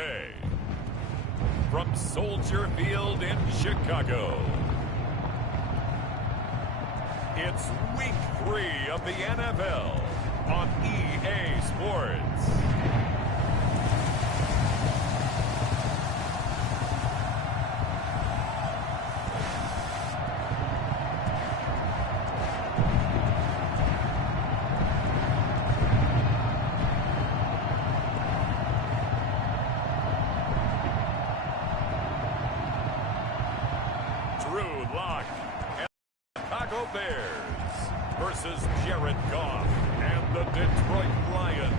Thursday, from Soldier Field in Chicago, it's Week 3 of the NFL on EA Sports. Bears versus Jared Goff and the Detroit Lions.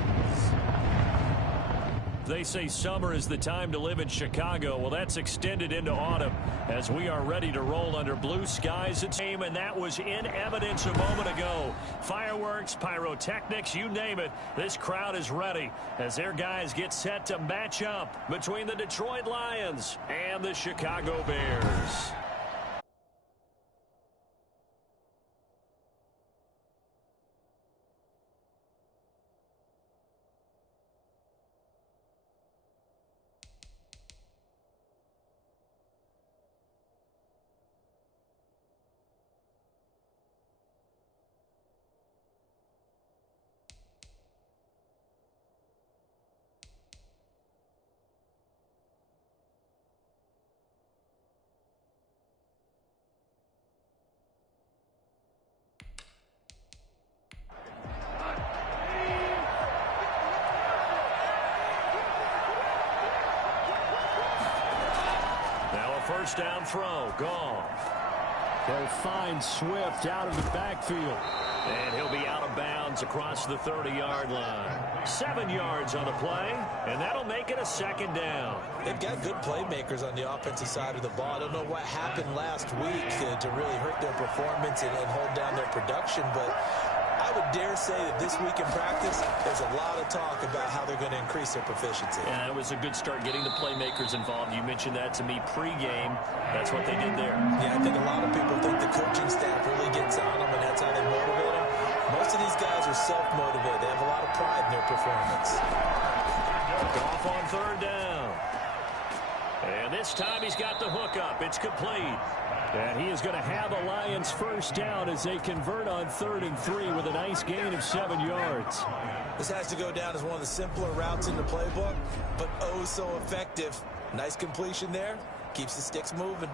They say summer is the time to live in Chicago. Well, that's extended into autumn as we are ready to roll under blue skies. It's game, and that was in evidence a moment ago. Fireworks, pyrotechnics, you name it. This crowd is ready as their guys get set to match up between the Detroit Lions and the Chicago Bears. First down throw, Goff. He'll find Swift out of the backfield. And he'll be out of bounds across the 30-yard line. 7 yards on the play, and that'll make it a second down. They've got good playmakers on the offensive side of the ball. I don't know what happened last week to really hurt their performance and hold down their production, but I would dare say that this week in practice, there's a lot of talk about how they're going to increase their proficiency. Yeah, it was a good start getting the playmakers involved. You mentioned that to me pregame. That's what they did there. Yeah, I think a lot of people think the coaching staff really gets on them, and that's how they motivate them. Most of these guys are self-motivated. They have a lot of pride in their performance. Goff on third down. And this time he's got the hookup. It's complete. And he is going to have a Lions first down as they convert on 3rd and 3 with a nice gain of 7 yards. This has to go down as one of the simpler routes in the playbook, but oh so effective. Nice completion there. Keeps the sticks moving.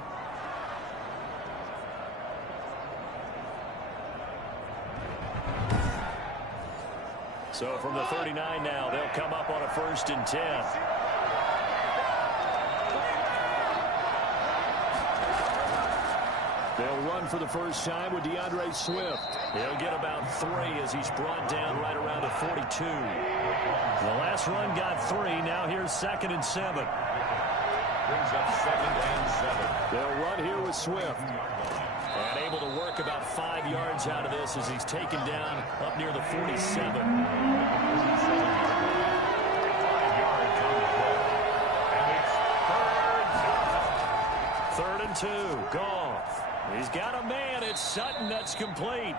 So from the 39 now, they'll come up on a 1st and 10. They'll run for the first time with DeAndre Swift. He'll get about 3 as he's brought down right around the 42. The last run got 3. Now here's 2nd and 7. Brings up 2nd and 7. They'll run here with Swift. And able to work about 5 yards out of this as he's taken down up near the 47. 5 yards on the play. And it's 3rd and 2. Goff. He's got a man. It's Sutton. That's complete.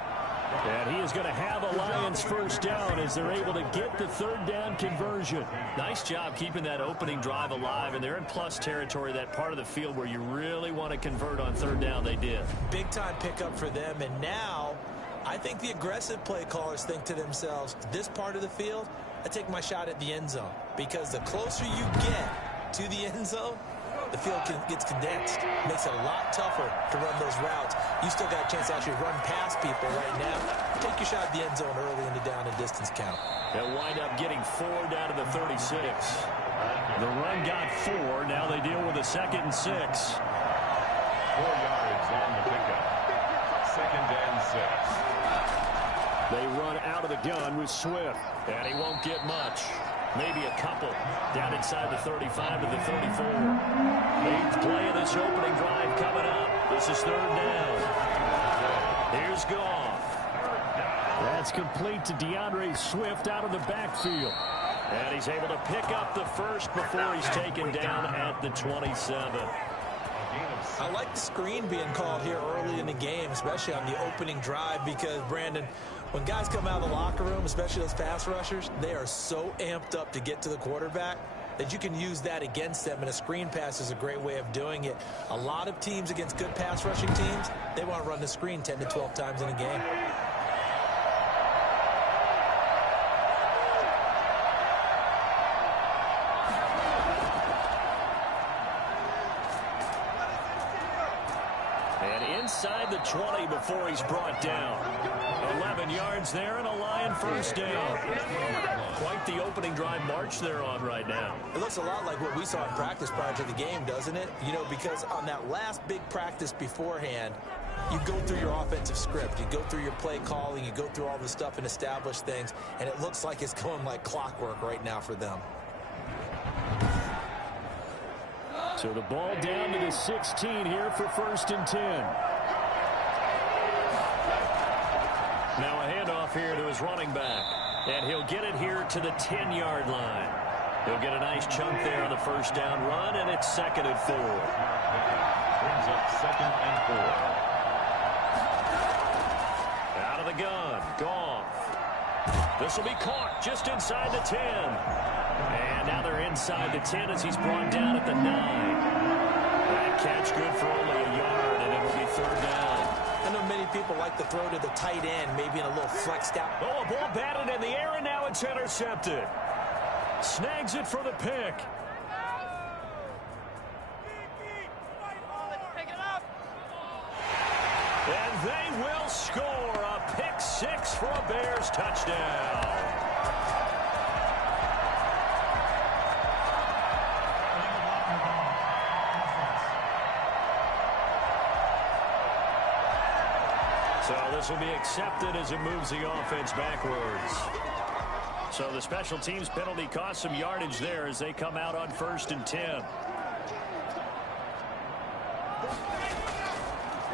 And he is going to have a Lions first down as they're able to get the 3rd down conversion. Nice job keeping that opening drive alive, and they're in plus territory, that part of the field where you really want to convert on 3rd down. They did. Big-time pickup for them, and now I think the aggressive play callers think to themselves, this part of the field, I take my shot at the end zone, because the closer you get to the end zone, the field gets condensed. Makes it a lot tougher to run those routes. You still got a chance to actually run past people right now. Take your shot at the end zone early in the down and distance count. They'll wind up getting 4 down to the 36. The run got 4. Now they deal with a 2nd and 6. 4 yards on the pickup. 2nd and 6. They run out of the gun with Swift. And he won't get much. Maybe a couple down inside the 35 to the 34. 8th play of this opening drive coming up. This is 3rd down. Here's Goff. That's complete to DeAndre Swift out of the backfield. And he's able to pick up the first before he's taken down at the 27. I like the screen being called here early in the game, especially on the opening drive, because, Brandon, when guys come out of the locker room, especially those pass rushers, they are so amped up to get to the quarterback. that you can use that against them, and a screen pass is a great way of doing it. A lot of teams against good pass rushing teams, they want to run the screen 10 to 12 times in a game. And inside the 20 before he's brought down. 11 yards there and a Lion first down. Quite the opening drive march they're on right now. It looks a lot like what we saw in practice prior to the game, doesn't it? You know, because on that last big practice beforehand, you go through your offensive script. You go through your play calling. You go through all the stuff and establish things. And it looks like it's going like clockwork right now for them. So the ball down to the 16 here for 1st and 10. Now a handoff here to his running back. And he'll get it here to the 10-yard line. He'll get a nice chunk there on the first down run, and it's 2nd and 4. Brings up 2nd and 4. Out of the gun. Goff. This will be caught just inside the 10. And now they're inside the 10 as he's brought down at the 9. That catch good for only a yard, and it'll be 3rd down. I know many people like to throw to the tight end, maybe in a little flexed out. Oh, a ball batted in the air, and now it's intercepted. Snags it for the pick. And they will score a pick 6 for a Bears touchdown. So this will be accepted as it moves the offense backwards. So the special teams penalty cost some yardage there as they come out on 1st and 10.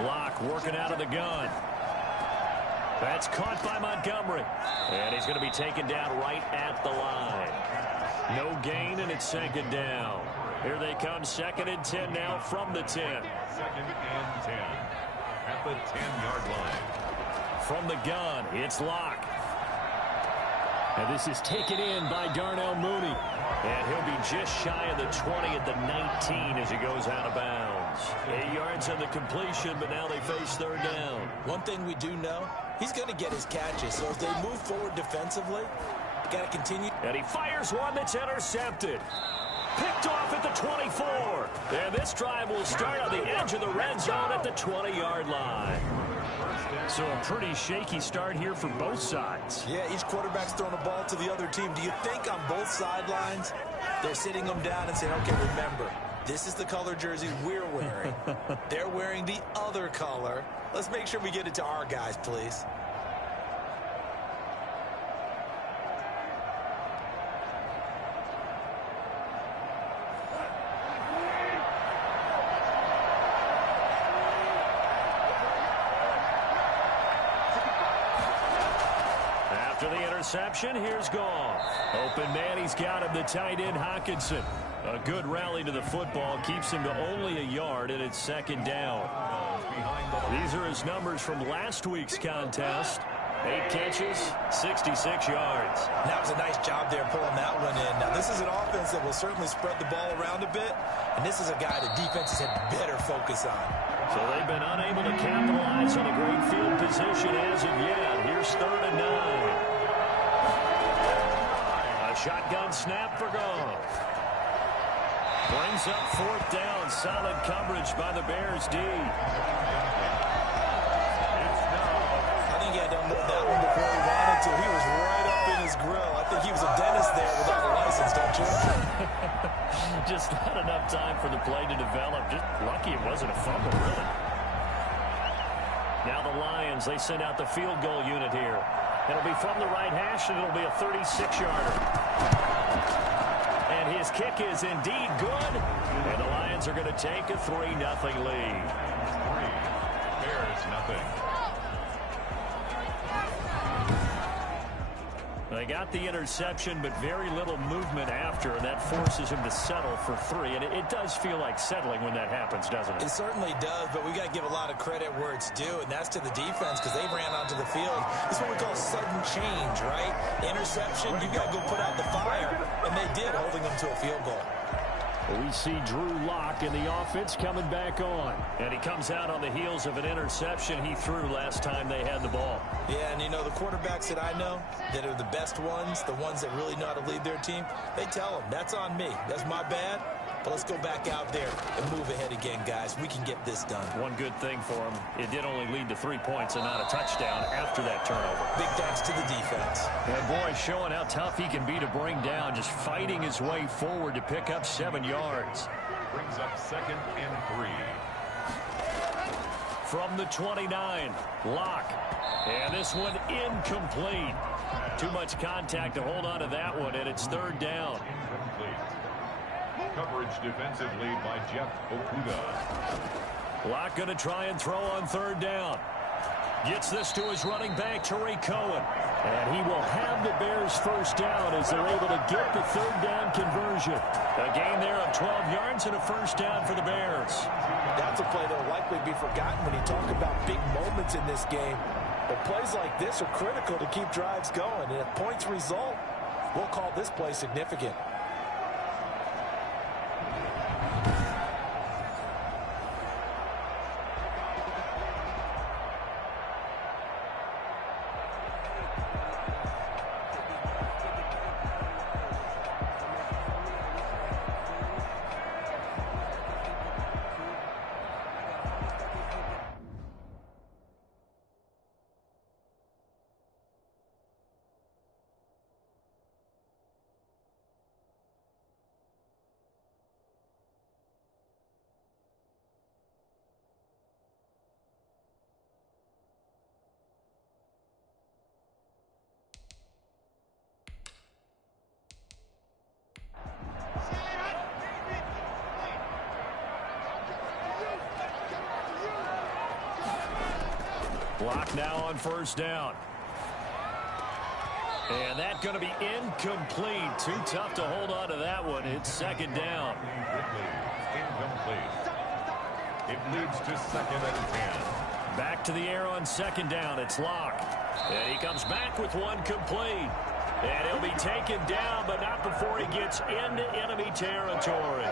Locke working out of the gun. That's caught by Montgomery. And he's going to be taken down right at the line. No gain, and it's 2nd down. Here they come, 2nd and 10 now from the 10. 2nd and 10 at the 10-yard line. From the gun, it's Locke. And this is taken in by Darnell Mooney. And he'll be just shy of the 20 at the 19 as he goes out of bounds. 8 yards on the completion, but now they face 3rd down. One thing we do know, he's going to get his catches. So as they move forward defensively, got to continue. And he fires one that's intercepted. Picked off at the 24. And this drive will start on the edge of the red zone at the 20-yard line. So a pretty shaky start here for both sides. Yeah, each quarterback's throwing a ball to the other team. Do you think on both sidelines they're sitting them down and saying, okay, remember, this is the color jersey we're wearing. They're wearing the other color. Let's make sure we get it to our guys, please. After the interception, here's Goff. Open man, he's got him, the tight end, Hockenson. A good rally to the football, keeps him to only a yard, and it's 2nd down. These are his numbers from last week's contest. 8 catches, 66 yards. That was a nice job there pulling that one in. Now, this is an offense that will certainly spread the ball around a bit, and this is a guy that defenses had better focus on. So they've been unable to capitalize on a great field position as of yet. Here's 3rd and 9. A shotgun snap for Goff. Brings up 4th down. Solid coverage by the Bears D. I think he had to unload that one before he wanted to. He was right up in his grill. I think he was a dentist there without a license, don't you? Just not enough time for the play to develop. Just lucky it wasn't a fumble, really. Now the Lions, they send out the field goal unit here. It'll be from the right hash, and it'll be a 36-yarder. And his kick is indeed good. And the Lions are going to take a 3-0 lead. 3, Bears nothing. They got the interception, but very little movement after, and that forces him to settle for 3. And it does feel like settling when that happens, doesn't it? It certainly does, but we got to give a lot of credit where it's due, and that's to the defense because they ran onto the field. This is what we call sudden change, right? Interception, you got to go put out the fire, and they did, holding them to a field goal. We see Drew Lock in the offense coming back on. And he comes out on the heels of an interception he threw last time they had the ball. Yeah, and you know, the quarterbacks that I know that are the best ones, the ones that really know how to lead their team, they tell them, that's on me. That's my bad. But let's go back out there and move ahead again, guys. We can get this done. One good thing for him, it did only lead to 3 points and not a touchdown after that turnover. Big thanks to the defense. And boy, showing how tough he can be to bring down, just fighting his way forward to pick up 7 yards. Brings up 2nd and 3. From the 29, Lock. And this one incomplete. Too much contact to hold on to that one, and it's 3rd down. Incomplete. Coverage defensively by Jeff Okuda. Lock going to try and throw on 3rd down. Gets this to his running back, Tariq Cohen. And he will have the Bears 1st down as they're able to get the 3rd down conversion. A gain there of 12 yards and a 1st down for the Bears. That's a play that will likely be forgotten when you talk about big moments in this game. But plays like this are critical to keep drives going. And if points result, we'll call this play significant. Block now on 1st down. And that's going to be incomplete. Too tough to hold on to that one. It's 2nd down. Incomplete. It leads to 2nd and 10. Back to the air on 2nd down. It's Lock. And he comes back with one complete. And he'll be taken down, but not before he gets into enemy territory.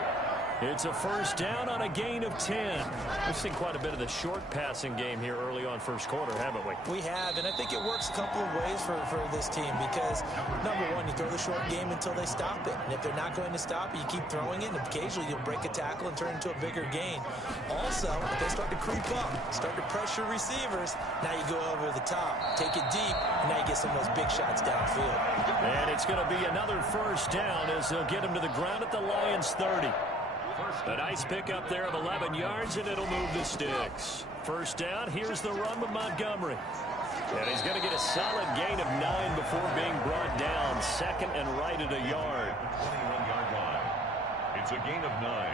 It's a 1st down on a gain of 10. We've seen quite a bit of the short passing game here early on 1st quarter, haven't we? We have, and I think it works a couple of ways for this team because, number one, you throw the short game until they stop it. And if they're not going to stop it, you keep throwing it, and occasionally you'll break a tackle and turn it into a bigger gain. Also, if they start to creep up, start to pressure receivers, now you go over the top, take it deep, and now you get some of those big shots downfield. And it's going to be another 1st down as they'll get him to the ground at the Lions' 30. A nice pickup there of 11 yards, and it'll move the sticks. 1st down, here's the run with Montgomery. And he's going to get a solid gain of 9 before being brought down. 2nd and right at a yard. 21-yard line. It's a gain of 9.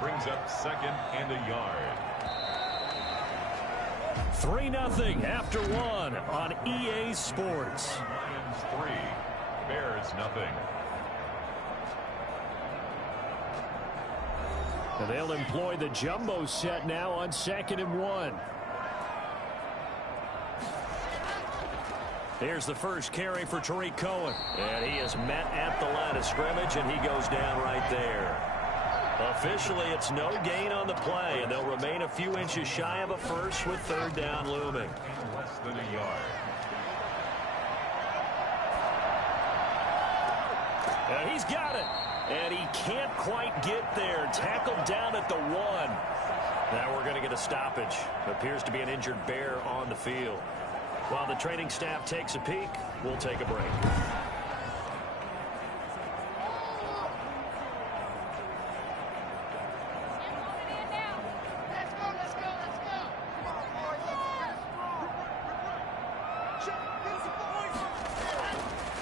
Brings up 2nd and a yard. 3-0 after 1 on EA Sports. Lions 3, Bears nothing. And they'll employ the jumbo set now on 2nd and 1. Here's the first carry for Tariq Cohen. And he is met at the line of scrimmage, and he goes down right there. Officially, it's no gain on the play, and they'll remain a few inches shy of a first with 3rd down looming. Less than a yard. And he's got it. And he can't quite get there. Tackled down at the 1. Now we're going to get a stoppage. Appears to be an injured Bear on the field. While the training staff takes a peek, we'll take a break.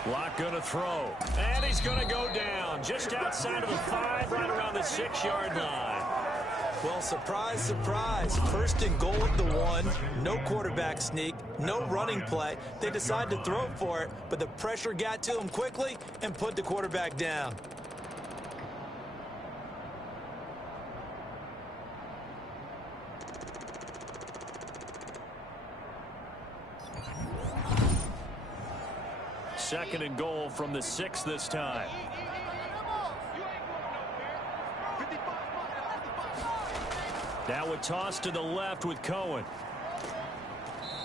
Lock going to throw. And he's going to go down just outside of the 5, right around the 6-yard line. Well, surprise, surprise. 1st and goal at the 1. No quarterback sneak. No running play. They decide to throw for it, but the pressure got to him quickly and put the quarterback down. second and goal from the 6 this time. Now a toss to the left with Cohen.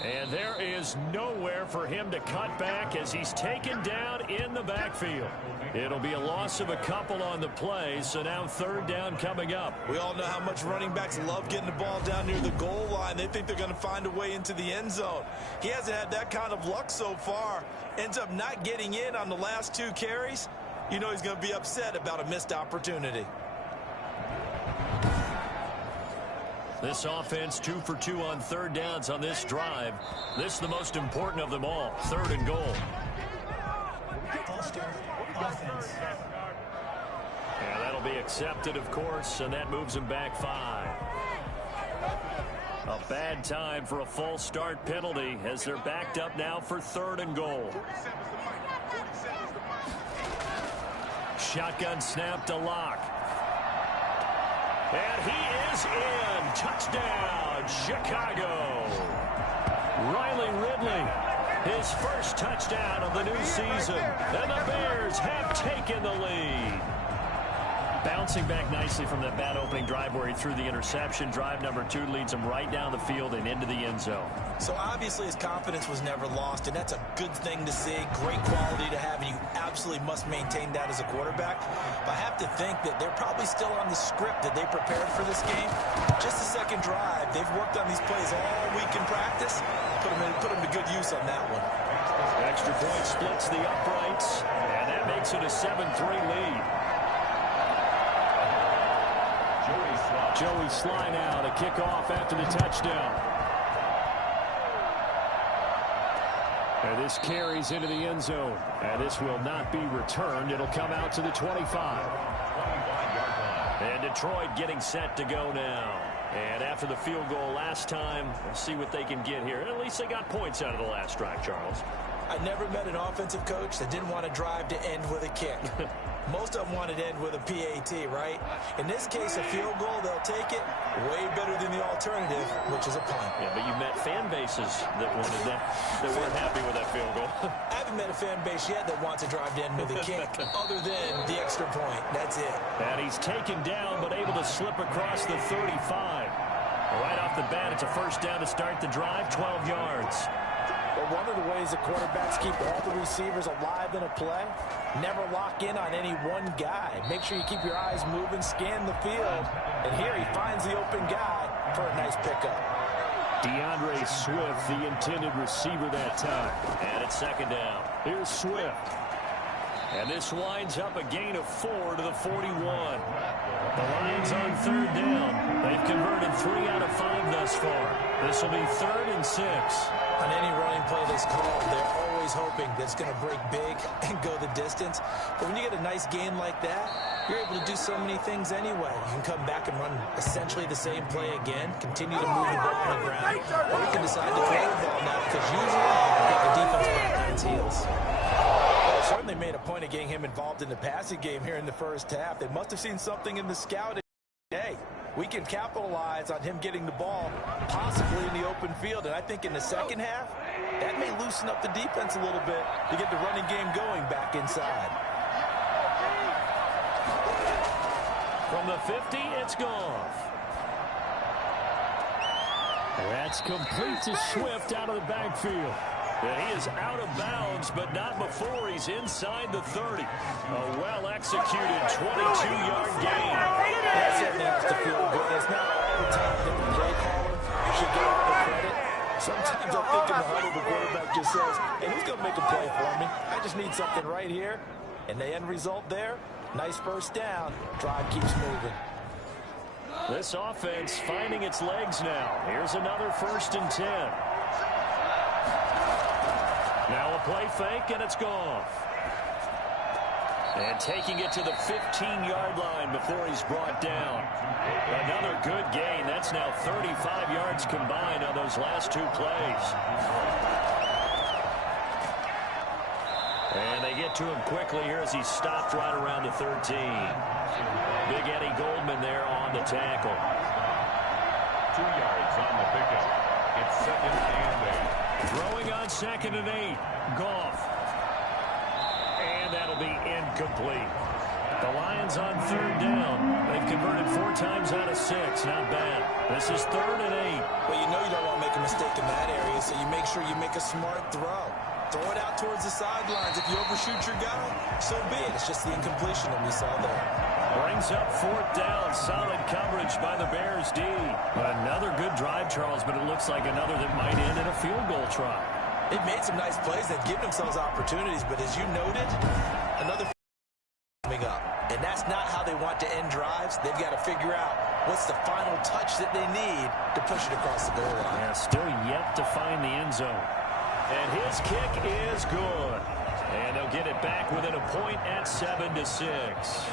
And there is nowhere for him to cut back as he's taken down in the backfield. It'll be a loss of a couple on the play, so now third down coming up. We all know how much running backs love getting the ball down near the goal line. They think they're going to find a way into the end zone. He hasn't had that kind of luck so far. Ends up not getting in on the last 2 carries. You know he's going to be upset about a missed opportunity. This offense 2 for 2 on third downs on this drive. This is the most important of them all. Third and goal. Offense. Yeah, that'll be accepted, of course, and that moves him back 5. A bad time for a false start penalty as they're backed up now for third and goal. Shotgun snap to Locke. And he is in. Touchdown, Chicago. Riley Ridley, his first touchdown of the new season. And the Bears have taken the lead. Bouncing back nicely from that bad opening drive where he threw the interception. Drive number 2 leads him right down the field and into the end zone. So obviously his confidence was never lost, and that's a good thing to see. Great quality to have, and you absolutely must maintain that as a quarterback. But I have to think that they're probably still on the script that they prepared for this game. Just the second drive. They've worked on these plays all week in practice. Put them to good use on that one. Extra point splits the uprights, and that makes it a 7-3 lead. Joey Sly now to kick off after the touchdown. And this carries into the end zone. And this will not be returned. It'll come out to the 25. And Detroit getting set to go now. And after the field goal last time, we'll see what they can get here. At least they got points out of the last drive, Charles. I never met an offensive coach that didn't want to drive to end with a kick. Most of them wanted to end with a PAT, right? In this case, a field goal, they'll take it. Way better than the alternative, which is a punt. Yeah, but you met fan bases that wanted that, that weren't happy with that field goal. I haven't met a fan base yet that wants to drive to end with a kick, other than the extra point. That's it. And he's taken down, but able to slip across the 35. Right off the bat, it's a first down to start the drive, 12 yards. Well, one of the ways the quarterbacks keep all the receivers alive in a play, never lock in on any one guy. Make sure you keep your eyes moving, scan the field, and here he finds the open guy for a nice pickup. DeAndre Swift, the intended receiver that time. And it's second down. Here's Swift. And this winds up a gain of 4 to the 41. The Lions on third down. They've converted 3 out of 5 thus far. This will be 3rd and 6. On any running play that's called, they're always hoping that it's going to break big and go the distance. But when you get a nice gain like that, you're able to do so many things anyway. You can come back and run essentially the same play again, continue to move the ball on the ground, or you can decide to throw the ball now because usually you get the defense back on its heels. Well, certainly made a point of getting him involved in the passing game here in the first half. They must have seen something in the scouting. Hey, we can capitalize on him getting the ball possibly in the open field. And I think in the second half, that may loosen up the defense a little bit to get the running game going back inside. From the 50, it's Goff. That's complete to Swift out of the backfield. And he is out of bounds, but not before he's inside the 30. A well-executed 22-yard gain. That certainly has to feel good. It's not all the time that the play caller should get all the credit. Sometimes I think in the huddle, the quarterback just says, hey, who's going to make a play for me? I just need something right here. And the end result there, nice first down. Drive keeps moving. This offense finding its legs now. Here's another 1st and 10. Now a play fake, and it's Goff. And taking it to the 15-yard line before he's brought down. Another good gain. That's now 35 yards combined on those last 2 plays. And they get to him quickly here as he's stopped right around the 13. Big Eddie Goldman there on the tackle. 2 yards on the pickup. It's 2nd and 8. Throwing on 2nd and 8. Goff. And that'll be incomplete. The Lions on third down. They've converted 4 times out of 6. Not bad. This is 3rd and 8. Well, you know you don't want to make a mistake in that area, so you make sure you make a smart throw. Throw it out towards the sidelines. If you overshoot your guy, so be it. It's just the incompletion that we saw there. Brings up 4th down. Solid coverage by the Bears D. Another good drive, Charles, but it looks like another that might end in a field goal try. They've made some nice plays. They've given themselves opportunities, but as you noted, another coming up. And that's not how they want to end drives. They've got to figure out what's the final touch that they need to push it across the goal line. Yeah, still yet to find the end zone. And his kick is good. And they'll get it back within a point at 7-6.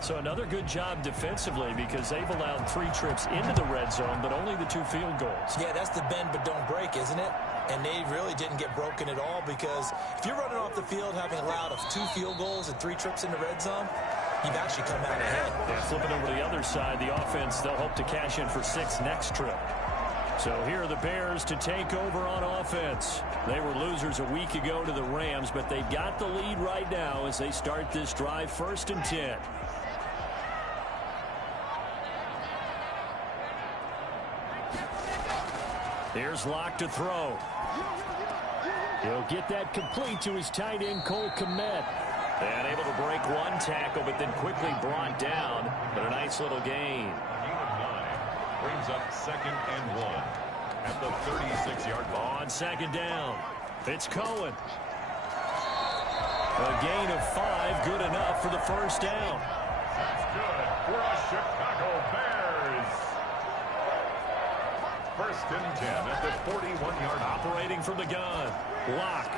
So another good job defensively because they've allowed 3 trips into the red zone, but only the 2 field goals. Yeah, that's the bend but don't break, isn't it? And they really didn't get broken at all because if you're running off the field having allowed 2 field goals and 3 trips in the red zone, you've actually come out ahead. Yeah, flipping over to the other side, the offense, they'll hope to cash in for 6 next trip. So here are the Bears to take over on offense. They were losers a week ago to the Rams, but they've got the lead right now as they start this drive 1st and 10. Here's Locke to throw. He'll get that complete to his tight end, Cole Kmet. And able to break 1 tackle, but then quickly brought down. But a nice little gain. Gain of 9 brings up 2nd and 1 at the 36-yard line. On 2nd down, it's Cohen. A gain of 5, good enough for the 1st down. That's good for a Chicago Bears. 1st and 10 at the 41-yard line. Operating from the gun, Locke.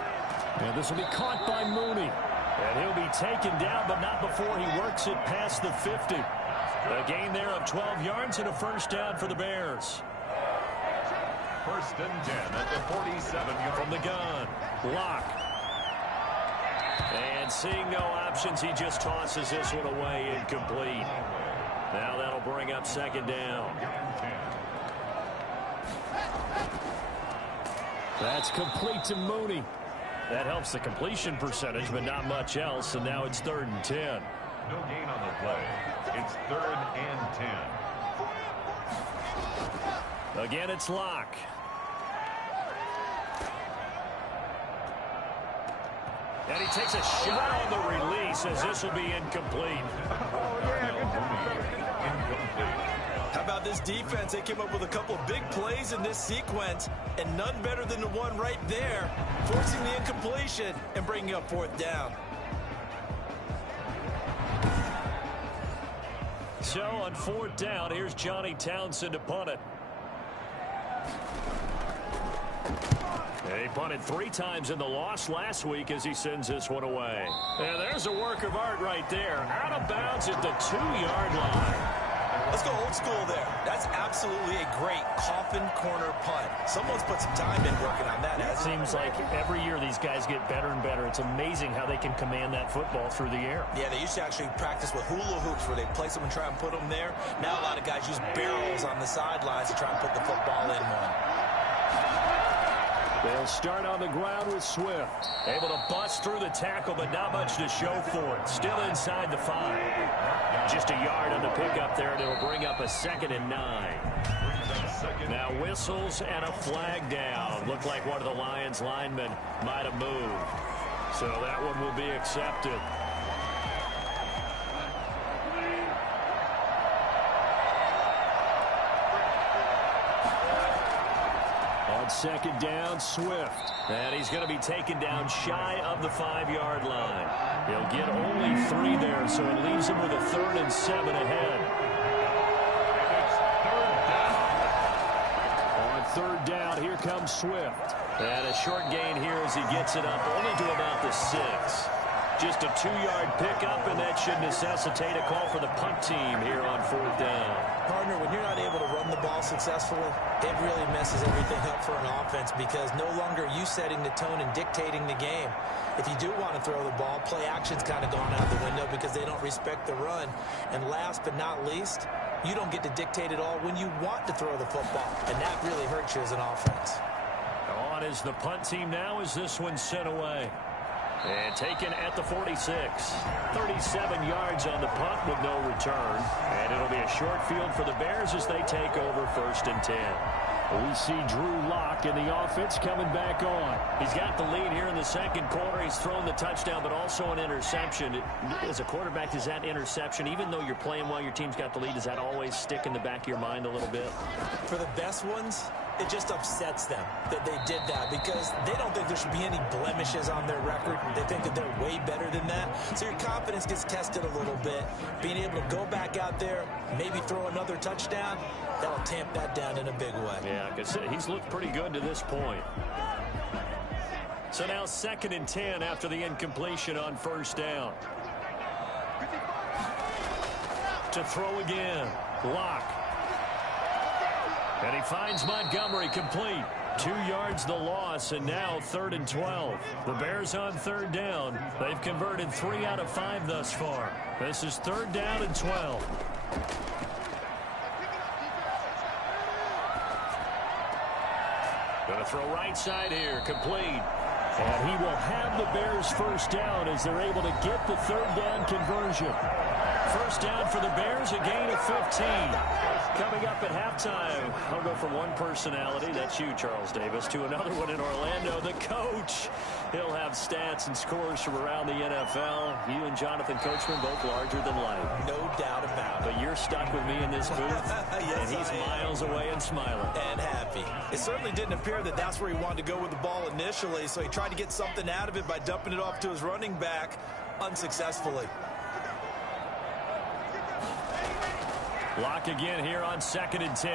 And this will be caught by Mooney. And he'll be taken down, but not before he works it past the 50. A gain there of 12 yards and a 1st down for the Bears. 1st and 10 at the 47-yard from the gun, Locke. And seeing no options, he just tosses this one away, incomplete. Now that'll bring up 2nd down. That's complete to Mooney. That helps the completion percentage, but not much else, and now it's 3rd and 10. No gain on the play. It's 3rd and 10. Again, it's Locke. And he takes a shot on the release as this will be incomplete. How about this defense? They came up with a couple of big plays in this sequence, and none better than the one right there, forcing the incompletion and bringing up 4th down. So on 4th down, here's Johnny Townsend to punt it. He punted 3 times in the loss last week as he sends this one away. And there's a work of art right there. Out of bounds at the 2-yard line. Let's go old school there. That's absolutely a great coffin corner punt. Someone's put some time in working on that. It seems like every year these guys get better and better. It's amazing how they can command that football through the air. Yeah, they used to actually practice with hula hoops where they place them and try and put them there. Now a lot of guys use barrels on the sidelines to try and put the football in one. They'll start on the ground with Swift. Able to bust through the tackle, but not much to show for it. Still inside the 5. Just a yard on the pickup there, and it'll bring up a 2nd and 9. Now whistles and a flag down. Looked like one of the Lions linemen might have moved. So that one will be accepted. On 2nd down, Swift. And he's going to be taken down shy of the 5-yard line. He'll get only 3 there, so it leaves him with a 3rd and 7 ahead. On 3rd down, here comes Swift. And a short gain here as he gets it up only to about the 6. Just a 2-yard pickup, and that should necessitate a call for the punt team here on 4th down. Partner, when you're not able to run the ball successfully, it really messes everything up for an offense because no longer are you setting the tone and dictating the game. If you do want to throw the ball, play action's kind of gone out the window because they don't respect the run. And last but not least, you don't get to dictate it all when you want to throw the football, and that really hurts you as an offense. on as the punt team now as this one's sent away. And taken at the 46. 37 yards on the punt with no return. And it'll be a short field for the Bears as they take over 1st and 10. We see Drew Lock in the offense coming back on. He's got the lead here in the second quarter. He's thrown the touchdown, but also an interception. As a quarterback, does that interception, even though you're playing while your team's got the lead, does that always stick in the back of your mind a little bit? For the best ones, it just upsets them that they did that because they don't think there should be any blemishes on their record. They think that they're way better than that. So your confidence gets tested a little bit. Being able to go back out there, maybe throw another touchdown, that'll tamp that down in a big way. Yeah, because he's looked pretty good to this point. So now 2nd and 10 after the incompletion on 1st down. To throw again. Lock. And he finds Montgomery complete. 2 yards the loss, and now 3rd and 12. The Bears on 3rd down. They've converted 3 out of 5 thus far. This is 3rd down and 12. Going to throw right side here, complete. And he will have the Bears 1st down as they're able to get the 3rd down conversion. 1st down for the Bears, a gain of 15. Coming up at halftime, I'll go from one personality, that's you, Charles Davis, to another one in Orlando, the coach. He'll have stats and scores from around the NFL. You and Jonathan Coachman both larger than life. No doubt about it. But you're stuck with me in this booth, yes, and he's miles away and smiling. And happy. It certainly didn't appear that that's where he wanted to go with the ball initially, so he tried to get something out of it by dumping it off to his running back unsuccessfully. Lock again here on 2nd and 10.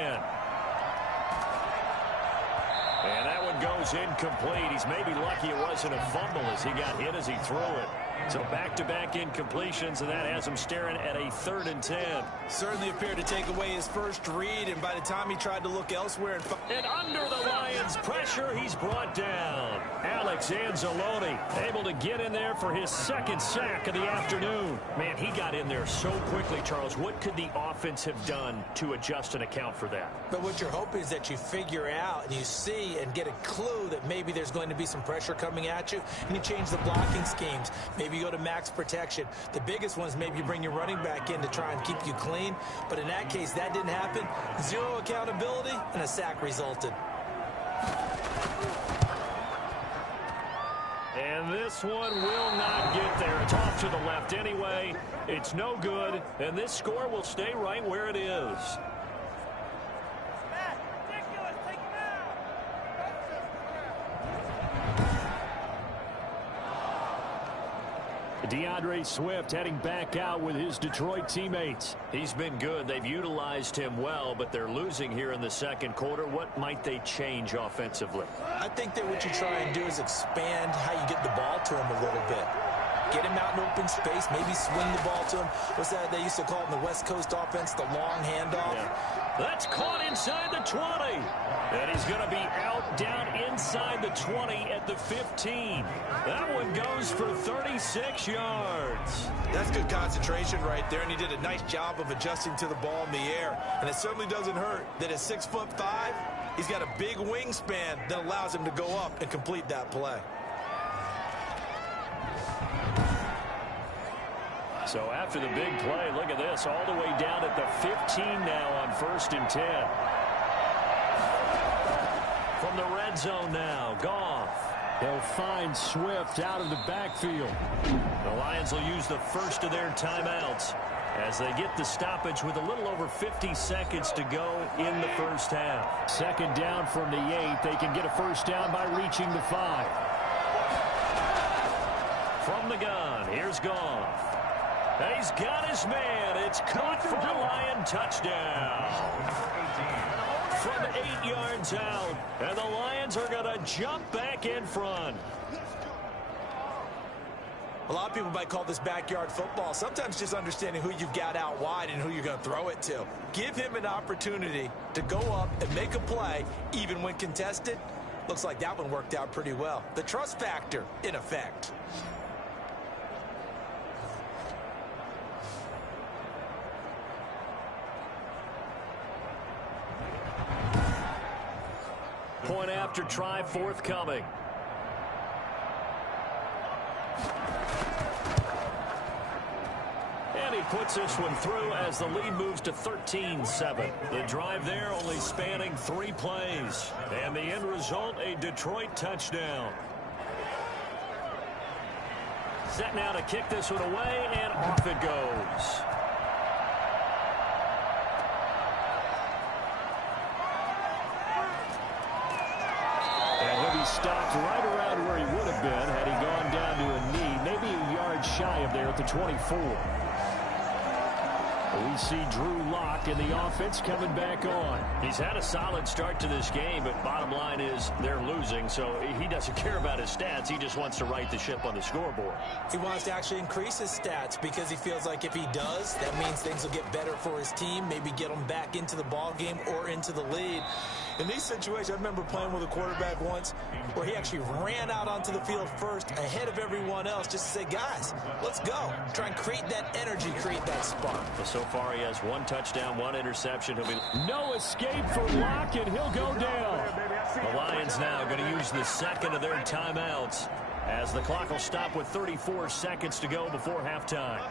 And that one goes incomplete. He's maybe lucky it wasn't a fumble as he got hit as he threw it. So back-to-back incompletions, and that has him staring at a 3rd and 10. Certainly appeared to take away his first read, and by the time he tried to look elsewhere... And under the Lions' pressure, he's brought down. Alex Anzalone able to get in there for his 2nd sack of the afternoon. Man, he got in there so quickly, Charles. What could the offense have done to adjust and account for that? But what you're hoping is that you figure out and you see and get a clue that maybe there's going to be some pressure coming at you, and you change the blocking schemes. Maybe you go to max protection. The biggest ones, maybe you bring your running back in to try and keep you clean. But in that case, that didn't happen. 0 accountability, and a sack resulted. And this one will not get there. It's off to the left anyway. It's no good, and this score will stay right where it is. DeAndre Swift heading back out with his Detroit teammates. He's been good. They've utilized him well, but they're losing here in the second quarter. What might they change offensively? I think that what you try and do is expand how you get the ball to him a little bit. Get him out in open space, maybe swing the ball to him. What's that they used to call it in the West Coast offense, the long handoff? Yeah. That's caught inside the 20. And he's going to be out down inside the 20 at the 15. That one goes for 36 yards. That's good concentration right there, and he did a nice job of adjusting to the ball in the air. And it certainly doesn't hurt that at 6'5", he's got a big wingspan that allows him to go up and complete that play. So after the big play, look at this, all the way down at the 15 now on 1st and 10. From the red zone now, Goff. They'll find Swift out of the backfield. The Lions will use the first of their timeouts as they get the stoppage with a little over 50 seconds to go in the first half. 2nd down from the 8. They can get a 1st down by reaching the 5. From the gun, here's Goff. He's got his man. It's caught for a Lion touchdown. From 8 yards out, and the Lions are going to jump back in front. A lot of people might call this backyard football. Sometimes just understanding who you've got out wide and who you're going to throw it to. Give him an opportunity to go up and make a play, even when contested. Looks like that one worked out pretty well. The trust factor in effect. Point after after try forthcoming. And he puts this one through as the lead moves to 13-7. The drive there only spanning 3 plays. And the end result, a Detroit touchdown. Set now to kick this one away, and off it goes. And he'll be stopped right around where he would have been had he gone down to a knee, maybe a yard shy of there at the 24. We see Drew Lock in the offense coming back on. He's had a solid start to this game, but bottom line is they're losing, so he doesn't care about his stats. He just wants to right the ship on the scoreboard. He wants to actually increase his stats because he feels like if he does, that means things will get better for his team, maybe get them back into the ball game or into the lead. In these situations, I remember playing with a quarterback once where he actually ran out onto the field first ahead of everyone else just to say, guys, let's go. Try and create that energy, create that spark. Well, so far he has 1 touchdown, 1 interception. He'll be no escape for Lock, and he'll go down. The Lions now going to use the second of their timeouts as the clock will stop with 34 seconds to go before halftime.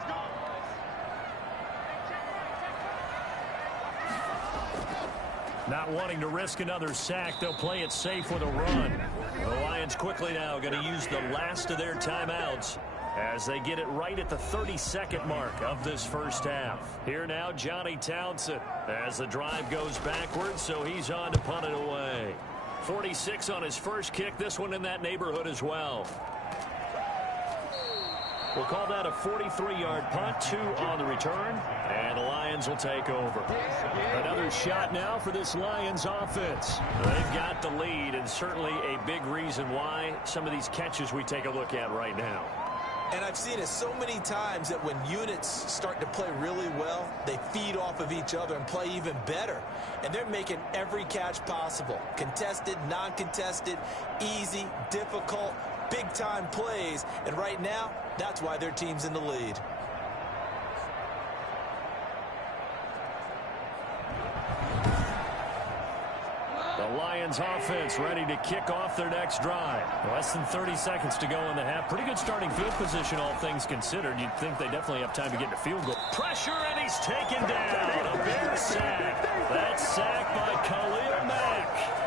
Not wanting to risk another sack, they'll play it safe with a run. The Lions quickly now going to use the last of their timeouts as they get it right at the 32nd mark of this first half. Here now, Johnny Townsend as the drive goes backwards, so he's on to punt it away. 46 on his first kick, this one in that neighborhood as well. We'll call that a 43-yard punt, 2 on the return, and the Lions will take over. Another shot now for this Lions offense. They've got the lead, and certainly a big reason why some of these catches we take a look at right now. And I've seen it so many times that when units start to play really well, they feed off of each other and play even better. And they're making every catch possible. Contested, non-contested, easy, difficult, big-time plays. And right now, that's why their team's in the lead. The Lions offense ready to kick off their next drive. Less than 30 seconds to go in the half. Pretty good starting field position, all things considered. You'd think they definitely have time to get to field goal. Pressure, and he's taken down. A Bear sack. That sack by Khalil Mack.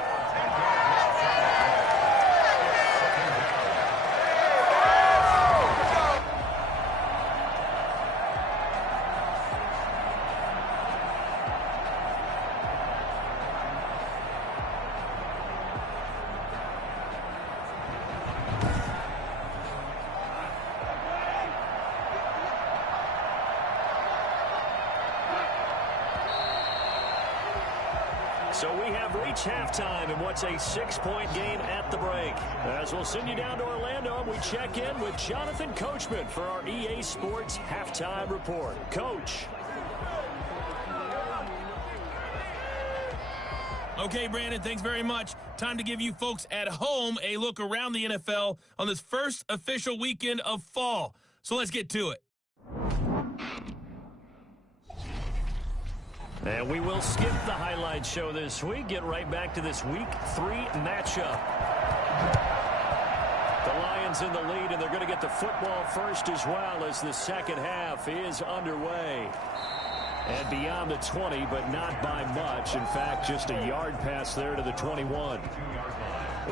So we have reached halftime in what's a 6-point game at the break. As we'll send you down to Orlando, we check in with Jonathan Coachman for our EA Sports Halftime Report. Coach. Okay, Brandon, thanks very much. Time to give you folks at home a look around the NFL on this first official weekend of fall. So let's get to it. And we will skip the highlight show this week. Get right back to this Week 3 matchup. The Lions in the lead, and they're going to get the football first as well as the second half is underway. And beyond the 20, but not by much. In fact, just a yard pass there to the 21.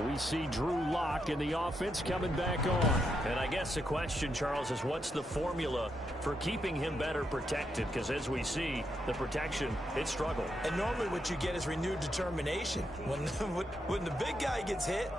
We see Drew Lock in the offense coming back on. And I guess the question, Charles, is what's the formula for keeping him better protected? Because as we see, the protection, it struggled. And normally what you get is renewed determination. When the big guy gets hit,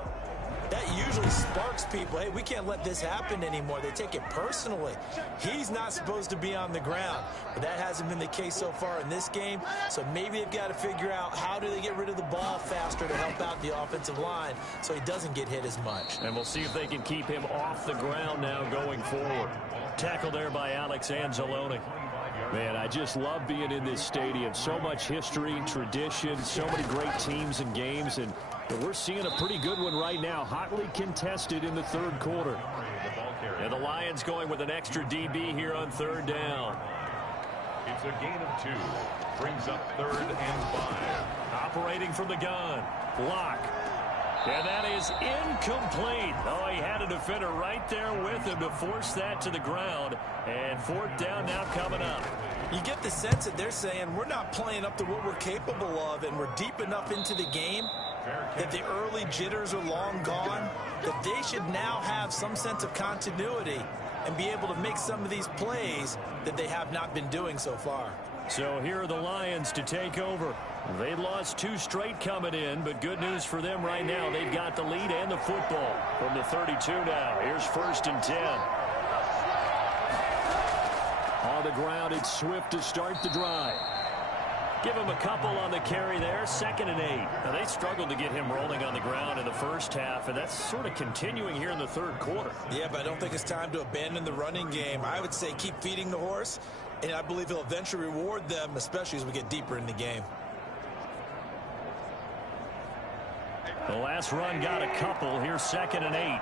that usually sparks people. Hey, we can't let this happen anymore. They take it personally. He's not supposed to be on the ground. But that hasn't been the case so far in this game. So maybe they've got to figure out how do they get rid of the ball faster to help out the offensive line so he doesn't get hit as much. And we'll see if they can keep him off the ground now going forward. Tackle there by Alex Anzalone. Man, I just love being in this stadium. So much history, tradition, so many great teams and games, and we're seeing a pretty good one right now, hotly contested in the third quarter. And the Lions going with an extra DB here on third down. It's a gain of 2. Brings up 3rd and 5. Operating from the gun. Lock. And that is incomplete. Oh, he had a defender right there with him to force that to the ground. And fourth down now coming up. You get the sense that they're saying we're not playing up to what we're capable of, and we're deep enough into the game that the early jitters are long gone, that they should now have some sense of continuity and be able to make some of these plays that they have not been doing so far. So here are the Lions to take over. They've lost 2 straight coming in, but good news for them right now. They've got the lead and the football from the 32 now. Here's 1st and 10. On the ground, it's Swift to start the drive. Give him a couple on the carry there. 2nd and 8. Now, they struggled to get him rolling on the ground in the first half, and that's sort of continuing here in the third quarter. Yeah, but I don't think it's time to abandon the running game. I would say keep feeding the horse, and I believe he'll eventually reward them, especially as we get deeper in the game. The last run got a couple. Here's 2nd and 8.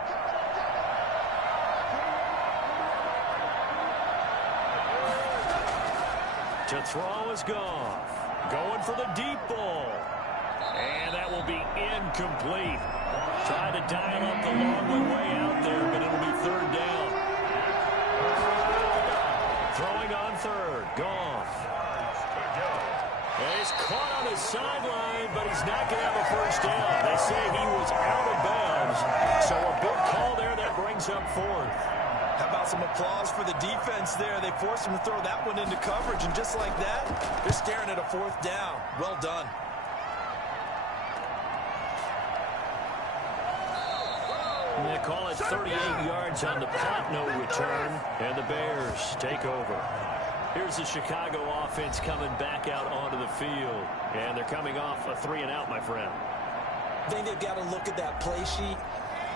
To throw is Goff. Going for the deep ball. And that will be incomplete. Trying to dial up the long way out there, but it'll be 3rd down. Throwing on 3rd. Goff. And he's caught on his sideline, but he's not going to have a 1st down. They say he was out of bounds. So a big call there that brings up 4th. How about some applause for the defense there? They forced him to throw that one into coverage, and just like that, they're staring at a 4th down. Well done. And they call it 38 yards on the punt, no return, and the Bears take over. Here's the Chicago offense coming back out onto the field, and they're coming off a 3-and-out, my friend. I think they've got to look at that play sheet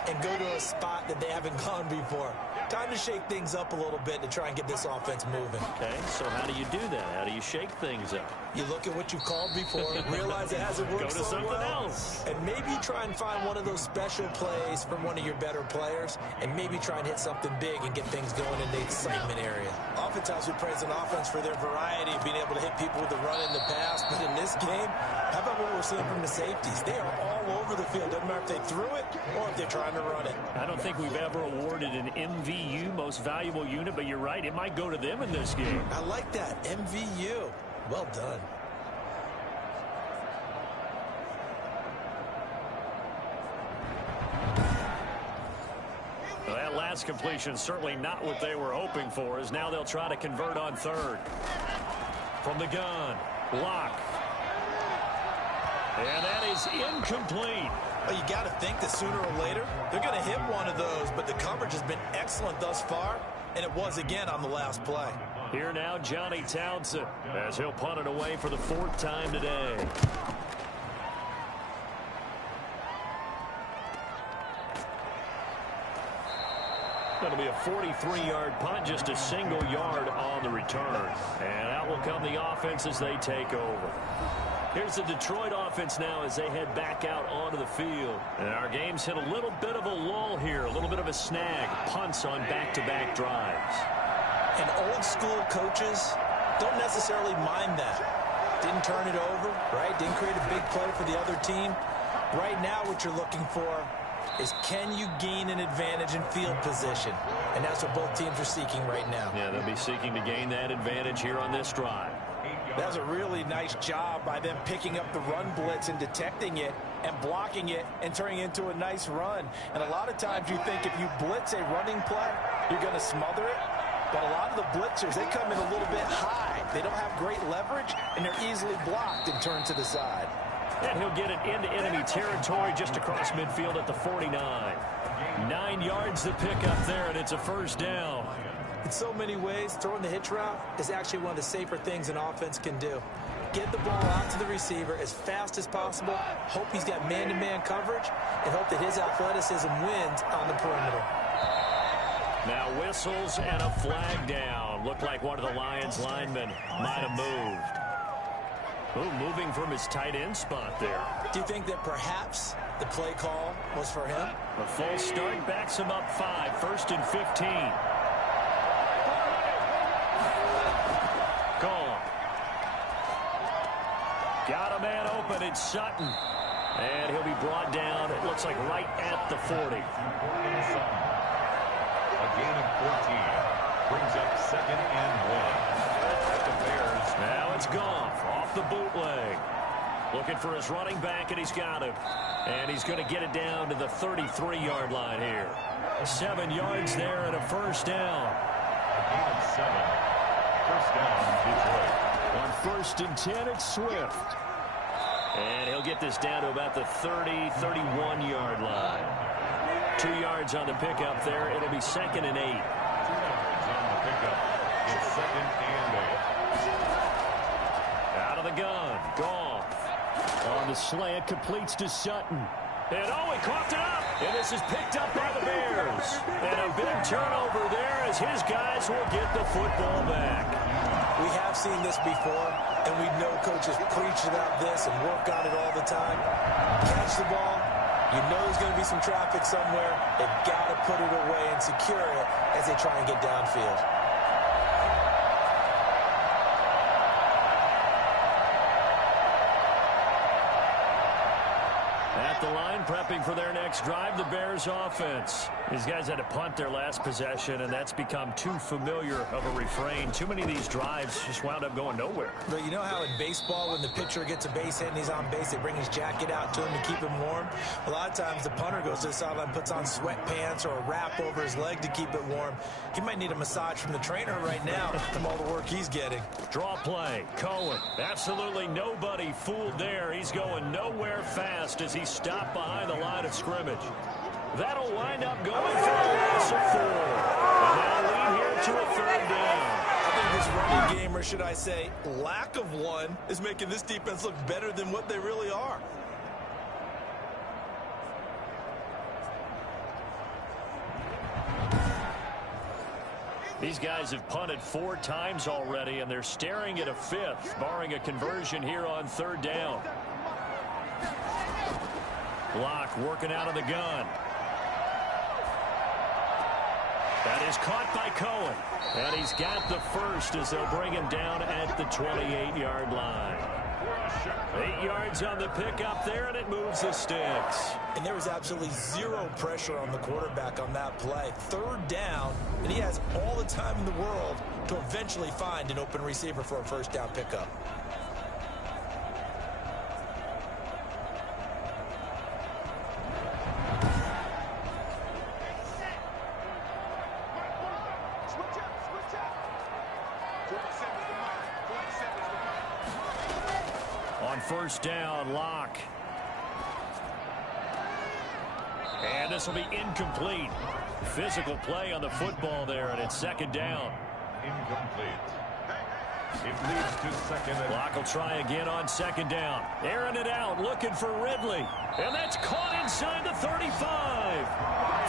and go to a spot that they haven't gone before. Time to shake things up a little bit to try and get this offense moving. Okay, so how do you do that? How do you shake things up? You look at what you've called before, realize it hasn't worked Go to so something well, else. and maybe try and find one of those special plays from one of your better players, and maybe try and hit something big and get things going in the excitement area. Oftentimes we praise an offense for their variety of being able to hit people with the run in the pass, but in this game, how about what we're seeing from the safeties? They are all over the field. Doesn't matter if they threw it or if they're trying to run it. I don't think we've ever awarded an MVU, most valuable unit, but you're right, it might go to them in this game. I like that. MVU. Well done. Well, that last completion certainly not what they were hoping for, as now they'll try to convert on 3rd. From the gun, Lock. And that is incomplete. Well, you got to think that sooner or later they're going to hit one of those, but the coverage has been excellent thus far, and it was again on the last play. Here now, Johnny Townsend, as he'll punt it away for the 4th time today. That'll be a 43-yard punt, just a single yard on the return. And out will come the offense as they take over. Here's the Detroit offense now as they head back out onto the field. And our game's hit a little bit of a lull here, a little bit of a snag. Punts on back-to-back drives. And old-school coaches don't necessarily mind that. Didn't turn it over, right? Didn't create a big play for the other team. Right now what you're looking for is can you gain an advantage in field position? And that's what both teams are seeking right now. Yeah, they'll be seeking to gain that advantage here on this drive. That was a really nice job by them picking up the run blitz and detecting it and blocking it and turning it into a nice run. And a lot of times you think if you blitz a running play, you're going to smother it. But a lot of the blitzers, they come in a little bit high. They don't have great leverage, and they're easily blocked and turned to the side. And he'll get it into enemy territory just across midfield at the 49. 9 yards to pick up there, and it's a 1st down. In so many ways, throwing the hitch route is actually one of the safer things an offense can do. Get the ball out to the receiver as fast as possible, hope he's got man-to-man coverage, and hope that his athleticism wins on the perimeter. Now whistles and a flag down. Looked like one of the Lions linemen might have moved. Oh, moving from his tight end spot there. Do you think that perhaps the play call was for him? A full start backs him up 5, 1st and 15. Call. Got a man open. It's Sutton. And he'll be brought down, it looks like right at the 40. A gain of 14 brings up 2nd and 1. At the Bears. Now it's Goff off the bootleg. Looking for his running back, and he's got him. And he's going to get it down to the 33-yard line here. 7 yards there and a first down. A gain of 7. First down, Detroit. On 1st and 10, it's Swift. And he'll get this down to about the 31-yard line. 2 yards on the pickup there. It'll be 2nd and 8. 2 yards on the pickup. It's 2nd and 8. Out of the gun. Goff. On the slant, completes to Sutton. And he coughed it up. And this is picked up by the Bears. And a big turnover there as his guys will get the football back. We have seen this before, and we know coaches preach about this and work on it all the time. Catch the ball. You know there's going to be some traffic somewhere. They've got to put it away and secure it as they try and get downfield. At the line, prepping for their next drive, the Bears offense. These guys had to punt their last possession, and that's become too familiar of a refrain. Too many of these drives just wound up going nowhere. But you know how in baseball, when the pitcher gets a base hit and he's on base, they bring his jacket out to him to keep him warm? A lot of times the punter goes to the sideline, puts on sweatpants or a wrap over his leg to keep it warm. He might need a massage from the trainer right now from all the work he's getting. Draw play. Cohen. Absolutely nobody fooled there. He's going nowhere fast as he stopped behind the line of scrimmage. That'll wind up going for a loss of 4. And now lead here to a 3rd down. I think this running game, or should I say lack of one, is making this defense look better than what they really are. These guys have punted 4 times already, and they're staring at a 5th, barring a conversion here on 3rd down. Block working out of the gun. That is caught by Cohen. And he's got the first as they'll bring him down at the 28-yard line. 8 yards on the pickup there, and it moves the sticks. And there was absolutely zero pressure on the quarterback on that play. 3rd down, and he has all the time in the world to eventually find an open receiver for a first down pickup. On 1st down, Locke. And this will be incomplete. Physical play on the football there, and it's 2nd down. Incomplete. It leads to 2nd and... Locke will try again on 2nd down. Airing it out, looking for Ridley. And that's caught inside the 35.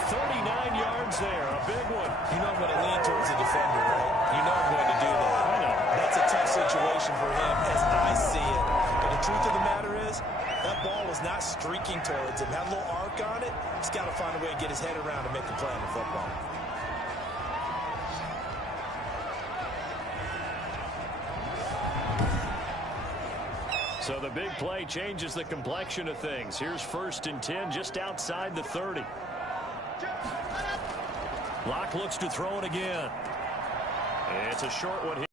39 yards there, a big one. You know I'm going to lean towards the defender, right? You know I'm going to do that. I know. That's a tough situation for him as I see it. But the truth of the matter is, that ball was not streaking towards him. Had a little arc on it. He's got to find a way to get his head around and make a play on the football. So the big play changes the complexion of things. Here's 1st and 10 just outside the 30. Locke looks to throw it again. It's a short one here.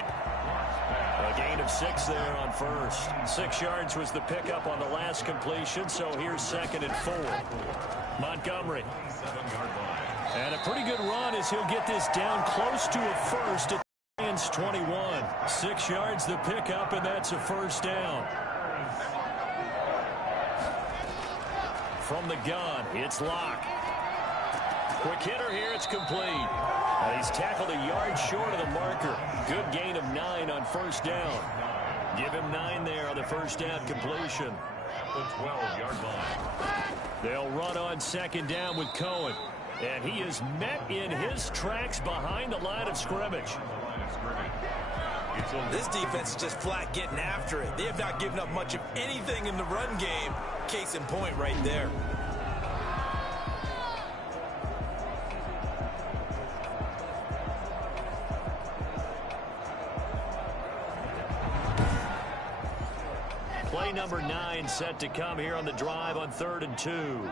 A gain of 6 there on 1st. 6 yards was the pickup on the last completion, so here's 2nd and 4. Montgomery. 7-yard line. And a pretty good run as he'll get this down close to a first at Lions 21. 6 yards the pickup, and that's a first down. From the gun, it's Locke. Quick hitter here, it's complete. And he's tackled a yard short of the marker. Good gain of 9 on 1st down. Give him 9 there on the first down completion. The 12-yard line. They'll run on 2nd down with Cohen. And he is met in his tracks behind the line of scrimmage. This defense is just flat getting after it. They have not given up much of anything in the run game. Case in point right there. Play play number 9 set to come here on the drive on 3rd and 2.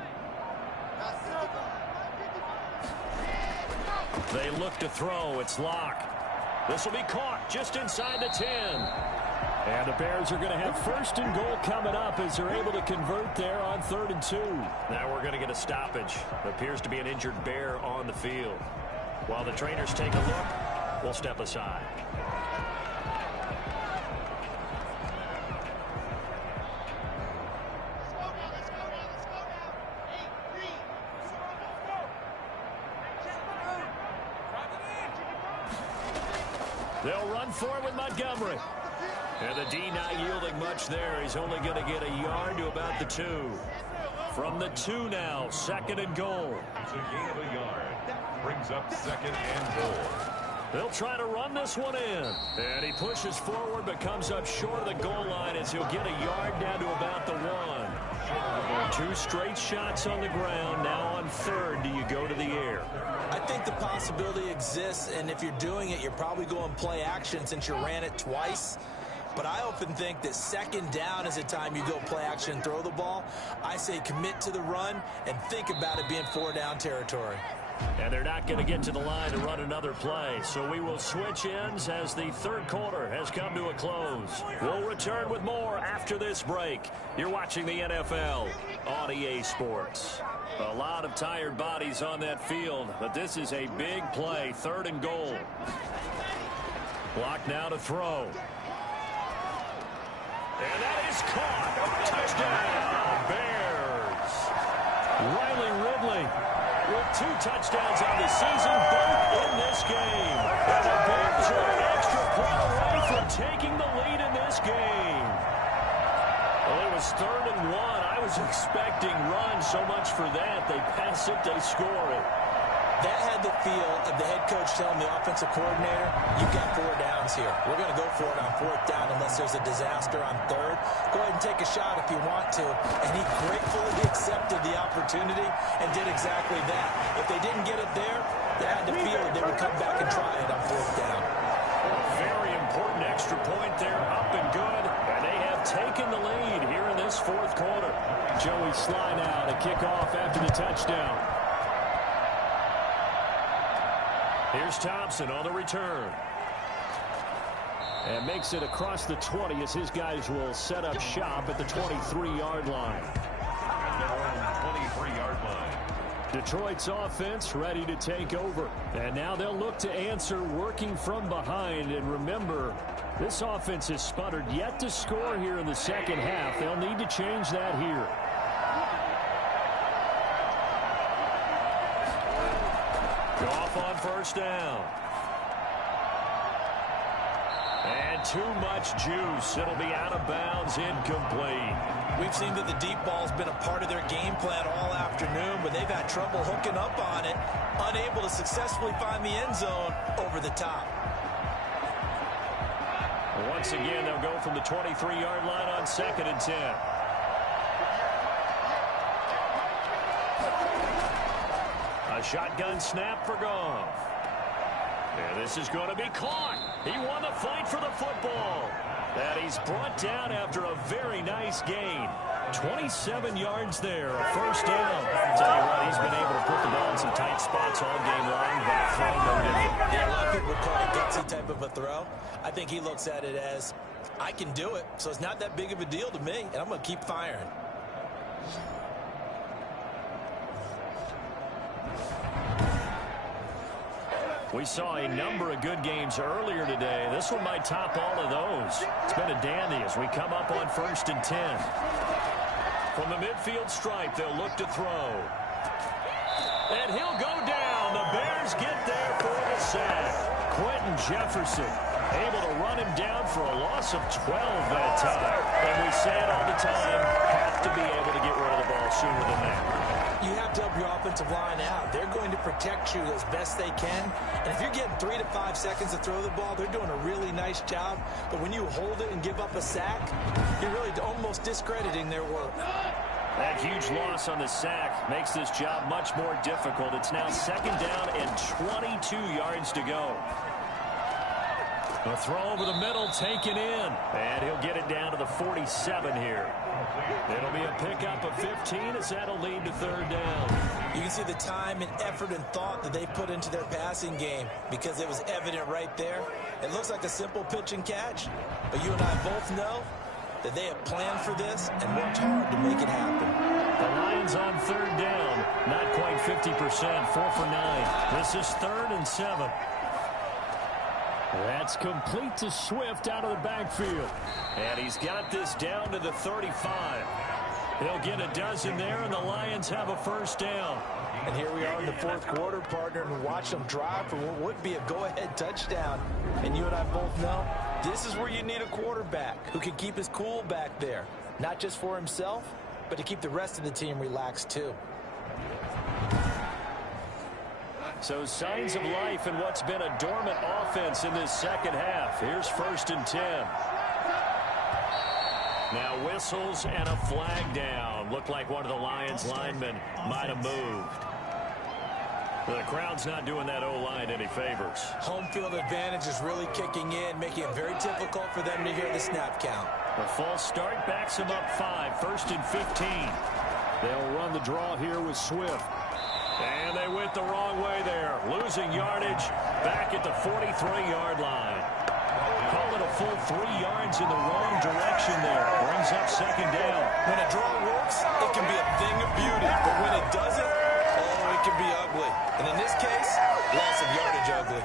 They look to throw. It's Locke. This will be caught just inside the 10. And the Bears are going to have 1st and goal coming up as they're able to convert there on 3rd and 2. Now we're going to get a stoppage. Appears to be an injured Bear on the field. While the trainers take a look, we'll step aside. They'll run for it with Montgomery. And the D not yielding much there. He's only going to get a yard to about the 2. From the 2 now, 2nd and goal. It's a gain of a yard. Brings up 2nd and goal. They'll try to run this one in. And he pushes forward but comes up short of the goal line as he'll get a yard down to about the 1. 2 straight shots on the ground. Now on 3rd, do you go to the air? I think the possibility exists, and if you're doing it, you're probably going play action since you ran it twice. But I often think that 2nd down is the time you go play action and throw the ball. I say commit to the run and think about it being 4-down territory. And they're not going to get to the line to run another play. So we will switch ends as the 3rd quarter has come to a close. We'll return with more after this break. You're watching the NFL on EA Sports. A lot of tired bodies on that field, but this is a big play. 3rd and goal. Block now to throw. And that is caught. Touchdown, Bears. Riley Ridley with 2 touchdowns on the season, both in this game. And the Bears are an extra point away from taking the lead in this game. Well, it was 3rd and 1. I was expecting run so much for that. They pass it, they score it. That had the feel of the head coach telling the offensive coordinator, you've got 4 downs here. We're going to go for it on 4th down unless there's a disaster on 3rd. Go ahead and take a shot if you want to. And he gratefully accepted the opportunity and did exactly that. If they didn't get it there, they had the feel that they would come back and try it on 4th down. Very important extra point there, up and good. And they have taken the lead here in this 4th quarter. Joey Sly now to kick off after the touchdown. Here's Thompson on the return. And makes it across the 20 as his guys will set up shop at the 23-yard line. At their own 23-yard line. Detroit's offense ready to take over. And now they'll look to answer working from behind. And remember, this offense has sputtered yet to score here in the 2nd half. They'll need to change that here. Off on 1st down. And too much juice. It'll be out of bounds, incomplete. We've seen that the deep ball's been a part of their game plan all afternoon, but they've had trouble hooking up on it, unable to successfully find the end zone over the top. Once again, they'll go from the 23-yard line on 2nd and 10. A shotgun snap for Goff. And this is going to be caught. He won the fight for the football. And he's brought down after a very nice gain. 27 yards there, a 1st down. Tell you what, he's been able to put the ball in some tight spots all game long. That throw no different. Yeah, a lot of people would call it a gutsy type of a throw. I think he looks at it as, I can do it, so it's not that big of a deal to me, and I'm going to keep firing. We saw a number of good games earlier today. This one might top all of those. It's been a dandy as we come up on 1st and 10. From the midfield stripe, they'll look to throw. And he'll go down. The Bears get there for the sack. Quentin Jefferson able to run him down for a loss of 12 that time. And we say it all the time, have to be able to get rid of the ball sooner than that. You have to help your offensive line out. They're going to protect you as best they can. And if you're getting 3 to 5 seconds to throw the ball, they're doing a really nice job. But when you hold it and give up a sack, you're really almost discrediting their work. That huge loss on the sack makes this job much more difficult. It's now 2nd down and 22 yards to go. A throw over the middle, taken in. And he'll get it down to the 47 here. It'll be a pickup of 15 as that'll lead to third down. You can see the time and effort and thought that they put into their passing game because it was evident right there. It looks like a simple pitch and catch, but you and I both know that they have planned for this and worked hard to make it happen. The Lions on third down, not quite 50%, 4 for 9. This is 3rd and 7. That's complete to Swift out of the backfield. And he's got this down to the 35. He'll get a dozen there, and the Lions have a first down. And here we are in the fourth quarter, partner, and watch them drive for what would be a go-ahead touchdown. And you and I both know this is where you need a quarterback who can keep his cool back there, not just for himself, but to keep the rest of the team relaxed too. So signs of life in what's been a dormant offense in this second half. Here's 1st and 10. Now whistles and a flag down. Looked like one of the Lions linemen might have moved. The crowd's not doing that O-line any favors. Home field advantage is really kicking in, making it very difficult for them to hear the snap count. The false start backs them up 5. 1st and 15. They'll run the draw here with Swift. And they went the wrong way there. Losing yardage back at the 43-yard line. Call it a full 3 yards in the wrong direction there. Brings up second down. When a draw works, it can be a thing of beauty. But when it doesn't, oh, it can be ugly. And in this case, loss of yardage ugly.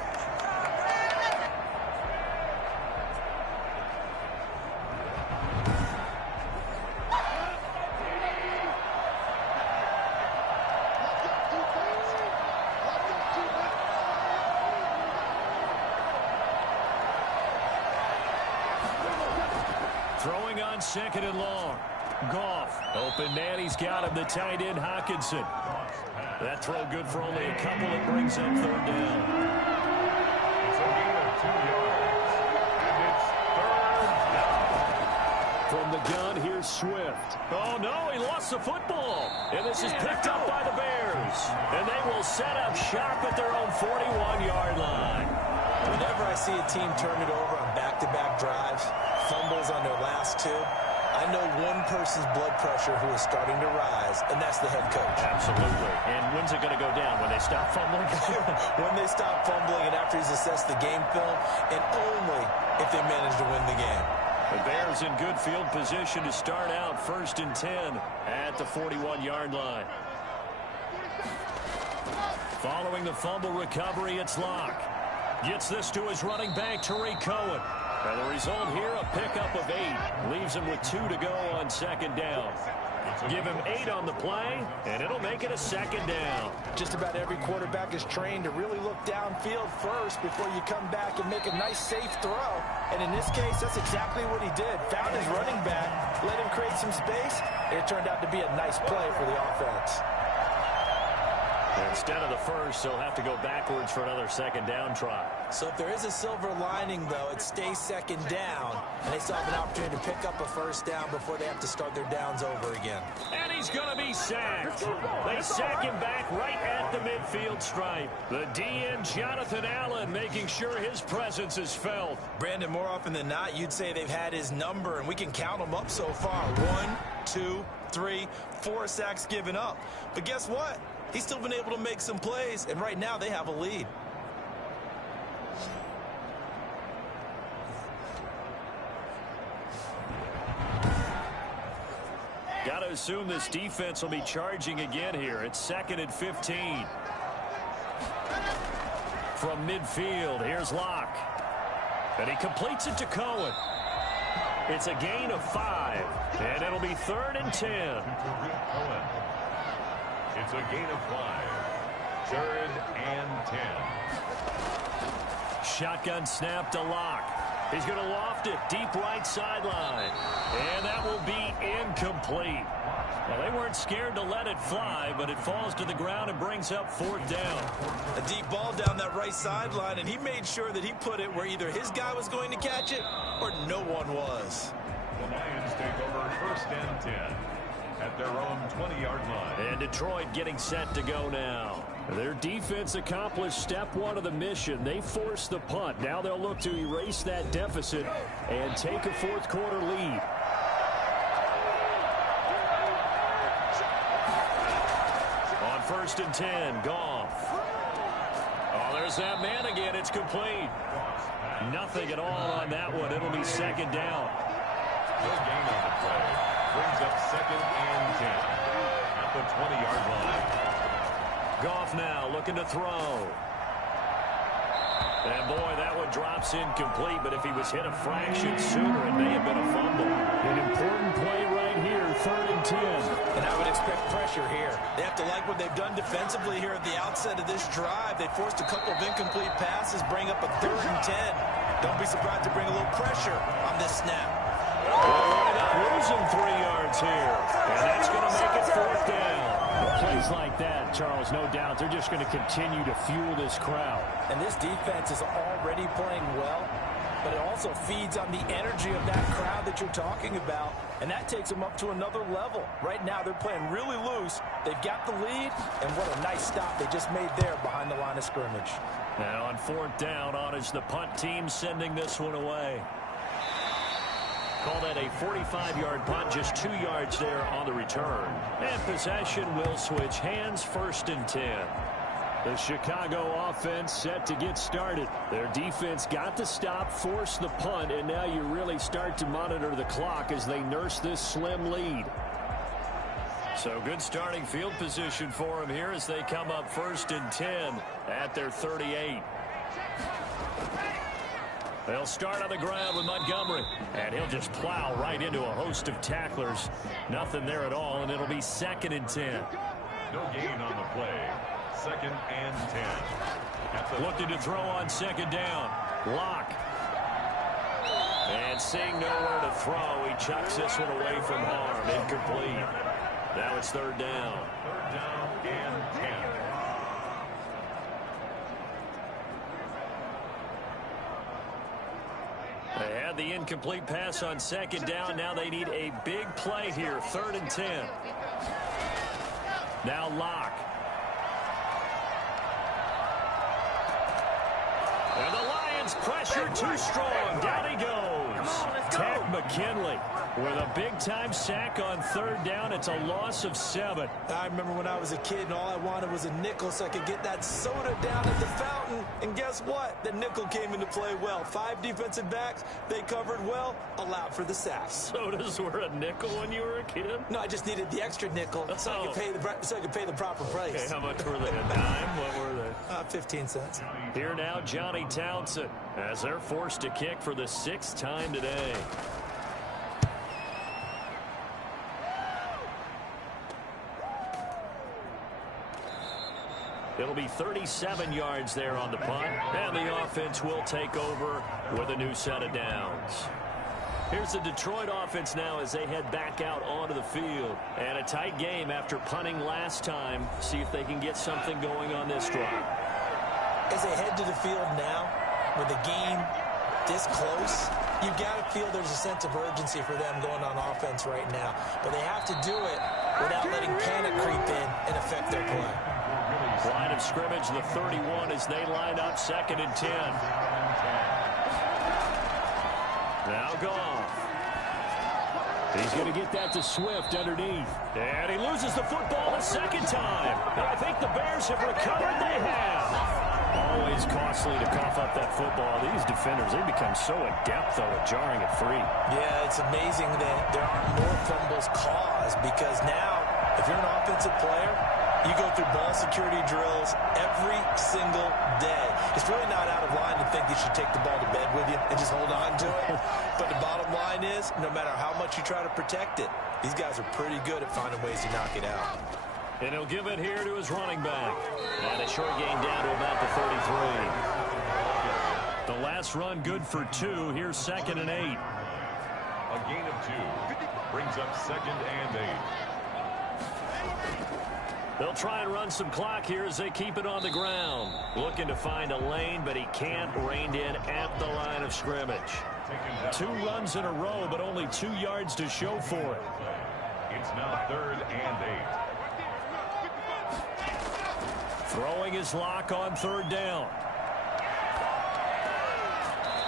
Throwing on 2nd and long. Goff. Open man. He's got him. The tight end, Hockenson. That throw good for only a couple. It brings up 3rd down. It's a gain of 2 yards. And it's 3rd down. From the gun, here's Swift. Oh, no, he lost the football. And this is picked up by the Bears. And they will set up shop at their own 41-yard line. Whenever I see a team turn it over on back-to-back drives, fumbles on their last 2, I know one person's blood pressure who is starting to rise, and that's the head coach. Absolutely. And when's it going to go down? When they stop fumbling? When they stop fumbling and after he's assessed the game film, and only if they manage to win the game. The Bears in good field position to start out 1st and 10 at the 41-yard line. Following the fumble recovery, it's Locke. Gets this to his running back, Tariq Cohen. And the result here, a pickup of 8. Leaves him with 2 to go on 2nd down. Give him 8 on the play, and it'll make it a 2nd down. Just about every quarterback is trained to really look downfield first before you come back and make a nice, safe throw. And in this case, that's exactly what he did. Found his running back, let him create some space, and it turned out to be a nice play for the offense. Instead of the first, they'll have to go backwards for another 2nd down try. So if there is a silver lining, though, it stays 2nd down, and they still have an opportunity to pick up a 1st down before they have to start their downs over again. And he's going to be sacked. They sack him back right at the midfield stripe. The DN, Jonathan Allen, making sure his presence is felt. Brandon, more often than not, you'd say they've had his number, and we can count them up so far. 1, 2, 3, 4 sacks given up. But guess what? He's still been able to make some plays, and right now they have a lead. Got to assume this defense will be charging again here. It's 2nd and 15. From midfield, here's Locke. And he completes it to Cohen. It's a gain of 5, and it'll be 3rd and 10. It's a gain of 5. 3rd and 10. Shotgun snap to Locke. He's going to loft it deep right sideline. And that will be incomplete. Well, they weren't scared to let it fly, but it falls to the ground and brings up 4th down. A deep ball down that right sideline, and he made sure that he put it where either his guy was going to catch it or no one was. The Lions take over 1st and 10 at their own 20-yard line. And Detroit getting set to go now. Their defense accomplished step one of the mission. They forced the punt. Now they'll look to erase that deficit and take a fourth quarter lead. On 1st and 10, Goff. Oh, there's that man again. It's complete. Nothing at all on that one. It'll be 2nd down. No gain on the play. Brings up 2nd and 10 at the 20-yard line. Goff now looking to throw. And boy, that one drops incomplete, but if he was hit a fraction sooner, it may have been a fumble. An important play right here, 3rd and 10. And I would expect pressure here. They have to like what they've done defensively here at the outset of this drive. They forced a couple of incomplete passes, bring up a 3rd and 10. Don't be surprised to bring a little pressure on this snap. Well, not losing 3 yards here, and that's going to make it 4th down. Plays like that, Charles, no doubt, they're just going to continue to fuel this crowd. And this defense is already playing well, but it also feeds on the energy of that crowd that you're talking about, and that takes them up to another level. Right now, they're playing really loose. They've got the lead, and what a nice stop they just made there behind the line of scrimmage. Now on 4th down, on is the punt team sending this one away. Call that a 45-yard punt, just 2 yards there on the return. And possession will switch hands, 1st and 10. The Chicago offense set to get started. Their defense got the stop, forced the punt, and now you really start to monitor the clock as they nurse this slim lead. So good starting field position for them here as they come up 1st and 10 at their 38. They'll start on the ground with Montgomery, and he'll just plow right into a host of tacklers. Nothing there at all, and it'll be 2nd and 10. No gain on the play. 2nd and 10. Looking to throw on 2nd down. Lock. And seeing nowhere to throw, he chucks this one away from harm. Incomplete. Now it's 3rd down. 3rd down and 10. They had the incomplete pass on 2nd down. Now they need a big play here. 3rd and 10. Now Lock. And the Lions pressure too strong. Down he goes. Ted McKinley with a big-time sack on 3rd down. It's a loss of 7. I remember when I was a kid and all I wanted was a nickel so I could get that soda down at the fountain. And guess what? The nickel came into play well. 5 defensive backs, they covered well, allowed for the sack. Sodas were a nickel when you were a kid? No, I just needed the extra nickel so I could pay the proper price. Okay, how much were they? A dime? What were they? 15 cents. Here now, Johnny Townsend, as they're forced to kick for the 6th time today. It'll be 37 yards there on the punt, and the offense will take over with a new set of downs. Here's the Detroit offense now as they head back out onto the field. And a tight game after punting last time. See if they can get something going on this drive. As they head to the field now, with the game this close, you've got to feel there's a sense of urgency for them going on offense right now. But they have to do it without letting panic creep in and affect their play. Line of scrimmage, the 31, as they line up 2nd and 10. Now Goff. He's going to get that to Swift underneath. And he loses the football the 2nd time. And I think the Bears have recovered. They have. Always costly to cough up that football. These defenders, they become so adept, though, at jarring it free. Yeah, it's amazing that there aren't more fumbles caused because now, if you're an offensive player, you go through ball security drills every single day. It's really not out of line to think you should take the ball to bed with you and just hold on to it. But the bottom line is, no matter how much you try to protect it, these guys are pretty good at finding ways to knock it out. And he'll give it here to his running back. And a short gain down to about the 33. The last run good for 2. Here's 2nd and 8. A gain of 2 brings up 2nd and 8. They'll try and run some clock here as they keep it on the ground. Looking to find a lane, but he can't. Reined in at the line of scrimmage. 2 runs in a row, but only 2 yards to show for it. It's now 3rd and 8. Throwing his lock on 3rd down.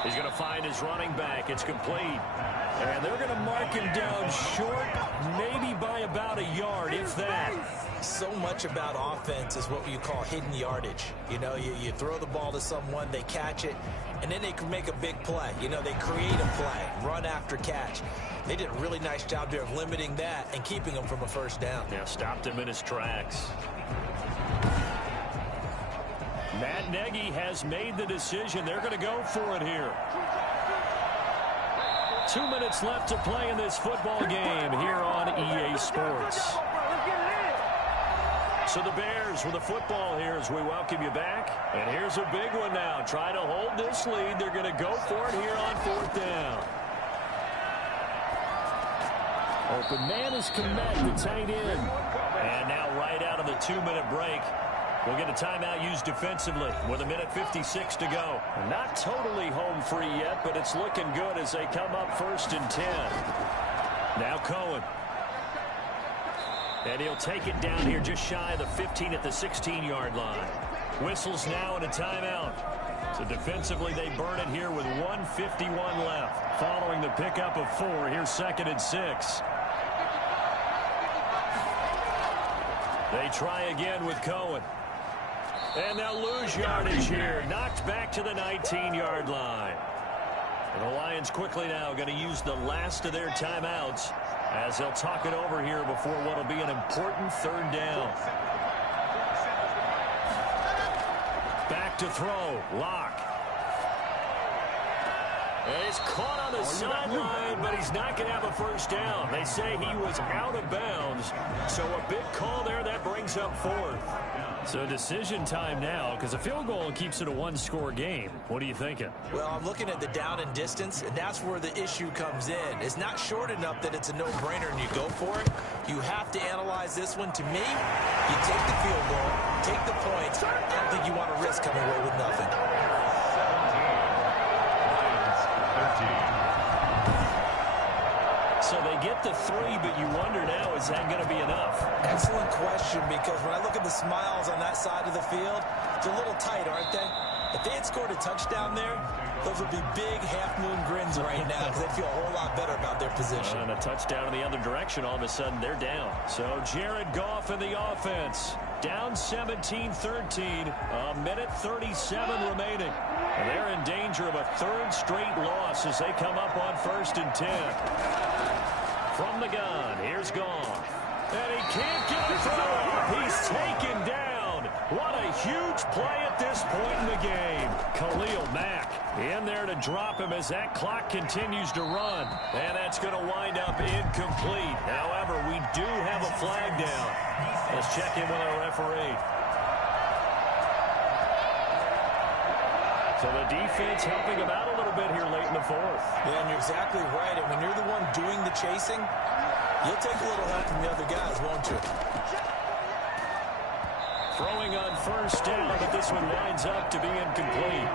He's going to find his running back. It's complete. And they're going to mark him down short, maybe by about a yard, if that. So much about offense is what you call hidden yardage. You know, you throw the ball to someone, they catch it, and then they can make a big play. You know, they create a play, run after catch. They did a really nice job there of limiting that and keeping him from a 1st down. Yeah, stopped him in his tracks. Matt Nagy has made the decision. They're going to go for it here. 2 minutes left to play in this football game here on EA Sports. So the Bears with the football here as we welcome you back. And here's a big one now. Trying to hold this lead. They're going to go for it here on 4th down. Open man is Komet, the tight end. And now right out of the 2-minute break, we'll get a timeout used defensively with 1:56 to go. Not totally home free yet, but it's looking good as they come up 1st and 10. Now Cohen. And he'll take it down here just shy of the 15 at the 16-yard line. Whistles now and a timeout. So defensively, they burn it here with 1:51 left. Following the pickup of 4, here's 2nd and 6. They try again with Cohen. And they'll lose yardage here. Knocked back to the 19-yard line. And the Lions quickly now going to use the last of their timeouts as they'll talk it over here before what will be an important 3rd down. Back to throw. Lock. And he's caught on the sideline, but he's not going to have a 1st down. They say he was out of bounds. So a big call there. That brings up 4th. So decision time now, because a field goal keeps it a 1-score game. What are you thinking? Well, I'm looking at the down and distance, and that's where the issue comes in. It's not short enough that it's a no-brainer and you go for it. You have to analyze this one. To me, you take the field goal, take the points. I don't think you want to risk coming away with nothing. 13. So they get the 3, but you wonder now, is that going to be enough? Excellent question, because when I look at the smiles on that side of the field, it's a little tight, aren't they? If they had scored a touchdown there, those would be big half-moon grins right now because they feel a whole lot better about their position. And a touchdown in the other direction, all of a sudden they're down. So Jared Goff in the offense. Down 17-13, 1:37 remaining. And they're in danger of a 3rd straight loss as they come up on 1st and 10. From the gun, here's Goff. And he can't get a throw. He's taken down. What a huge play at this point in the game. Khalil Mack in there to drop him as that clock continues to run. And that's going to wind up incomplete. However, we do have a flag down. Let's check in with our referee. So the defense helping him out a little bit here late in the 4th. Yeah, and you're exactly right. And when you're the one doing the chasing, you'll take a little help from the other guys, won't you? Throwing on 1st down, but this one winds up to be incomplete.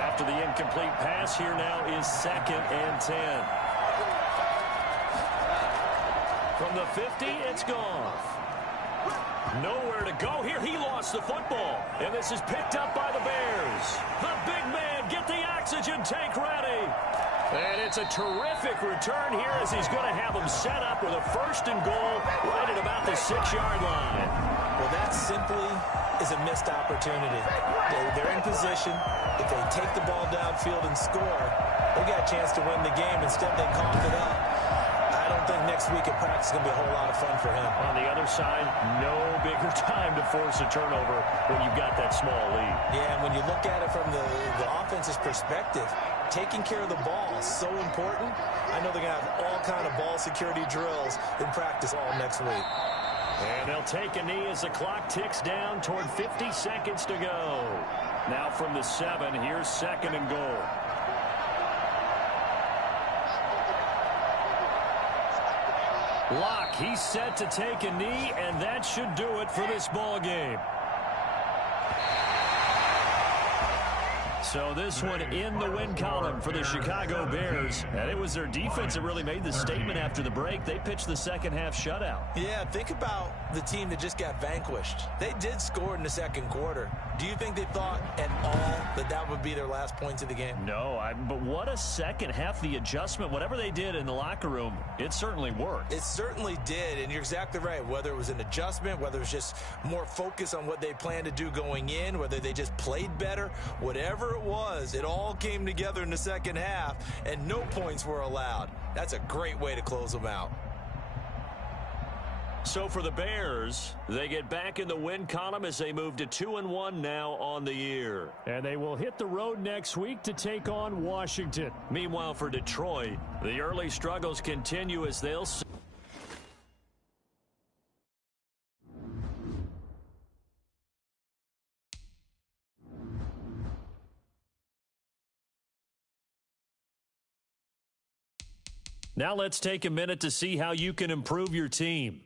After the incomplete pass, here now is 2nd and 10. From the 50, it's Goff. Nowhere to go here. He lost the football. And this is picked up by the Bears. The big man, get the oxygen tank ready. And it's a terrific return here as he's going to have him set up with a 1st and goal right at about the 6-yard line. Well, that simply is a missed opportunity. They're in position. If they take the ball downfield and score, they got a chance to win the game. Instead, they coughed it up. I don't think next week at practice is going to be a whole lot of fun for him. On the other side, no bigger time to force a turnover when you've got that small lead. Yeah, and when you look at it from the offense's perspective, taking care of the ball is so important. I know they're going to have all kind of ball security drills in practice all next week. And they'll take a knee as the clock ticks down toward 50 seconds to go. Now from the 7, here's 2nd and goal. Locke, he's set to take a knee, and that should do it for this ball game. So this one in the win column for the Chicago Bears. And it was their defense that really made the statement after the break. They pitched the second half shutout. Yeah, think about the team that just got vanquished. They did score in the second quarter. Do you think they thought at all that that would be their last points of the game? No, but what a second half. The adjustment, whatever they did in the locker room, it certainly worked. It certainly did, and you're exactly right. Whether it was an adjustment, whether it was just more focus on what they planned to do going in, whether they just played better, whatever it was, it all came together in the second half, and no points were allowed. That's a great way to close them out. So for the Bears, they get back in the win column as they move to 2-1 now on the year. And they will hit the road next week to take on Washington. Meanwhile, for Detroit, the early struggles continue as they'll... Now let's take a minute to see how you can improve your team.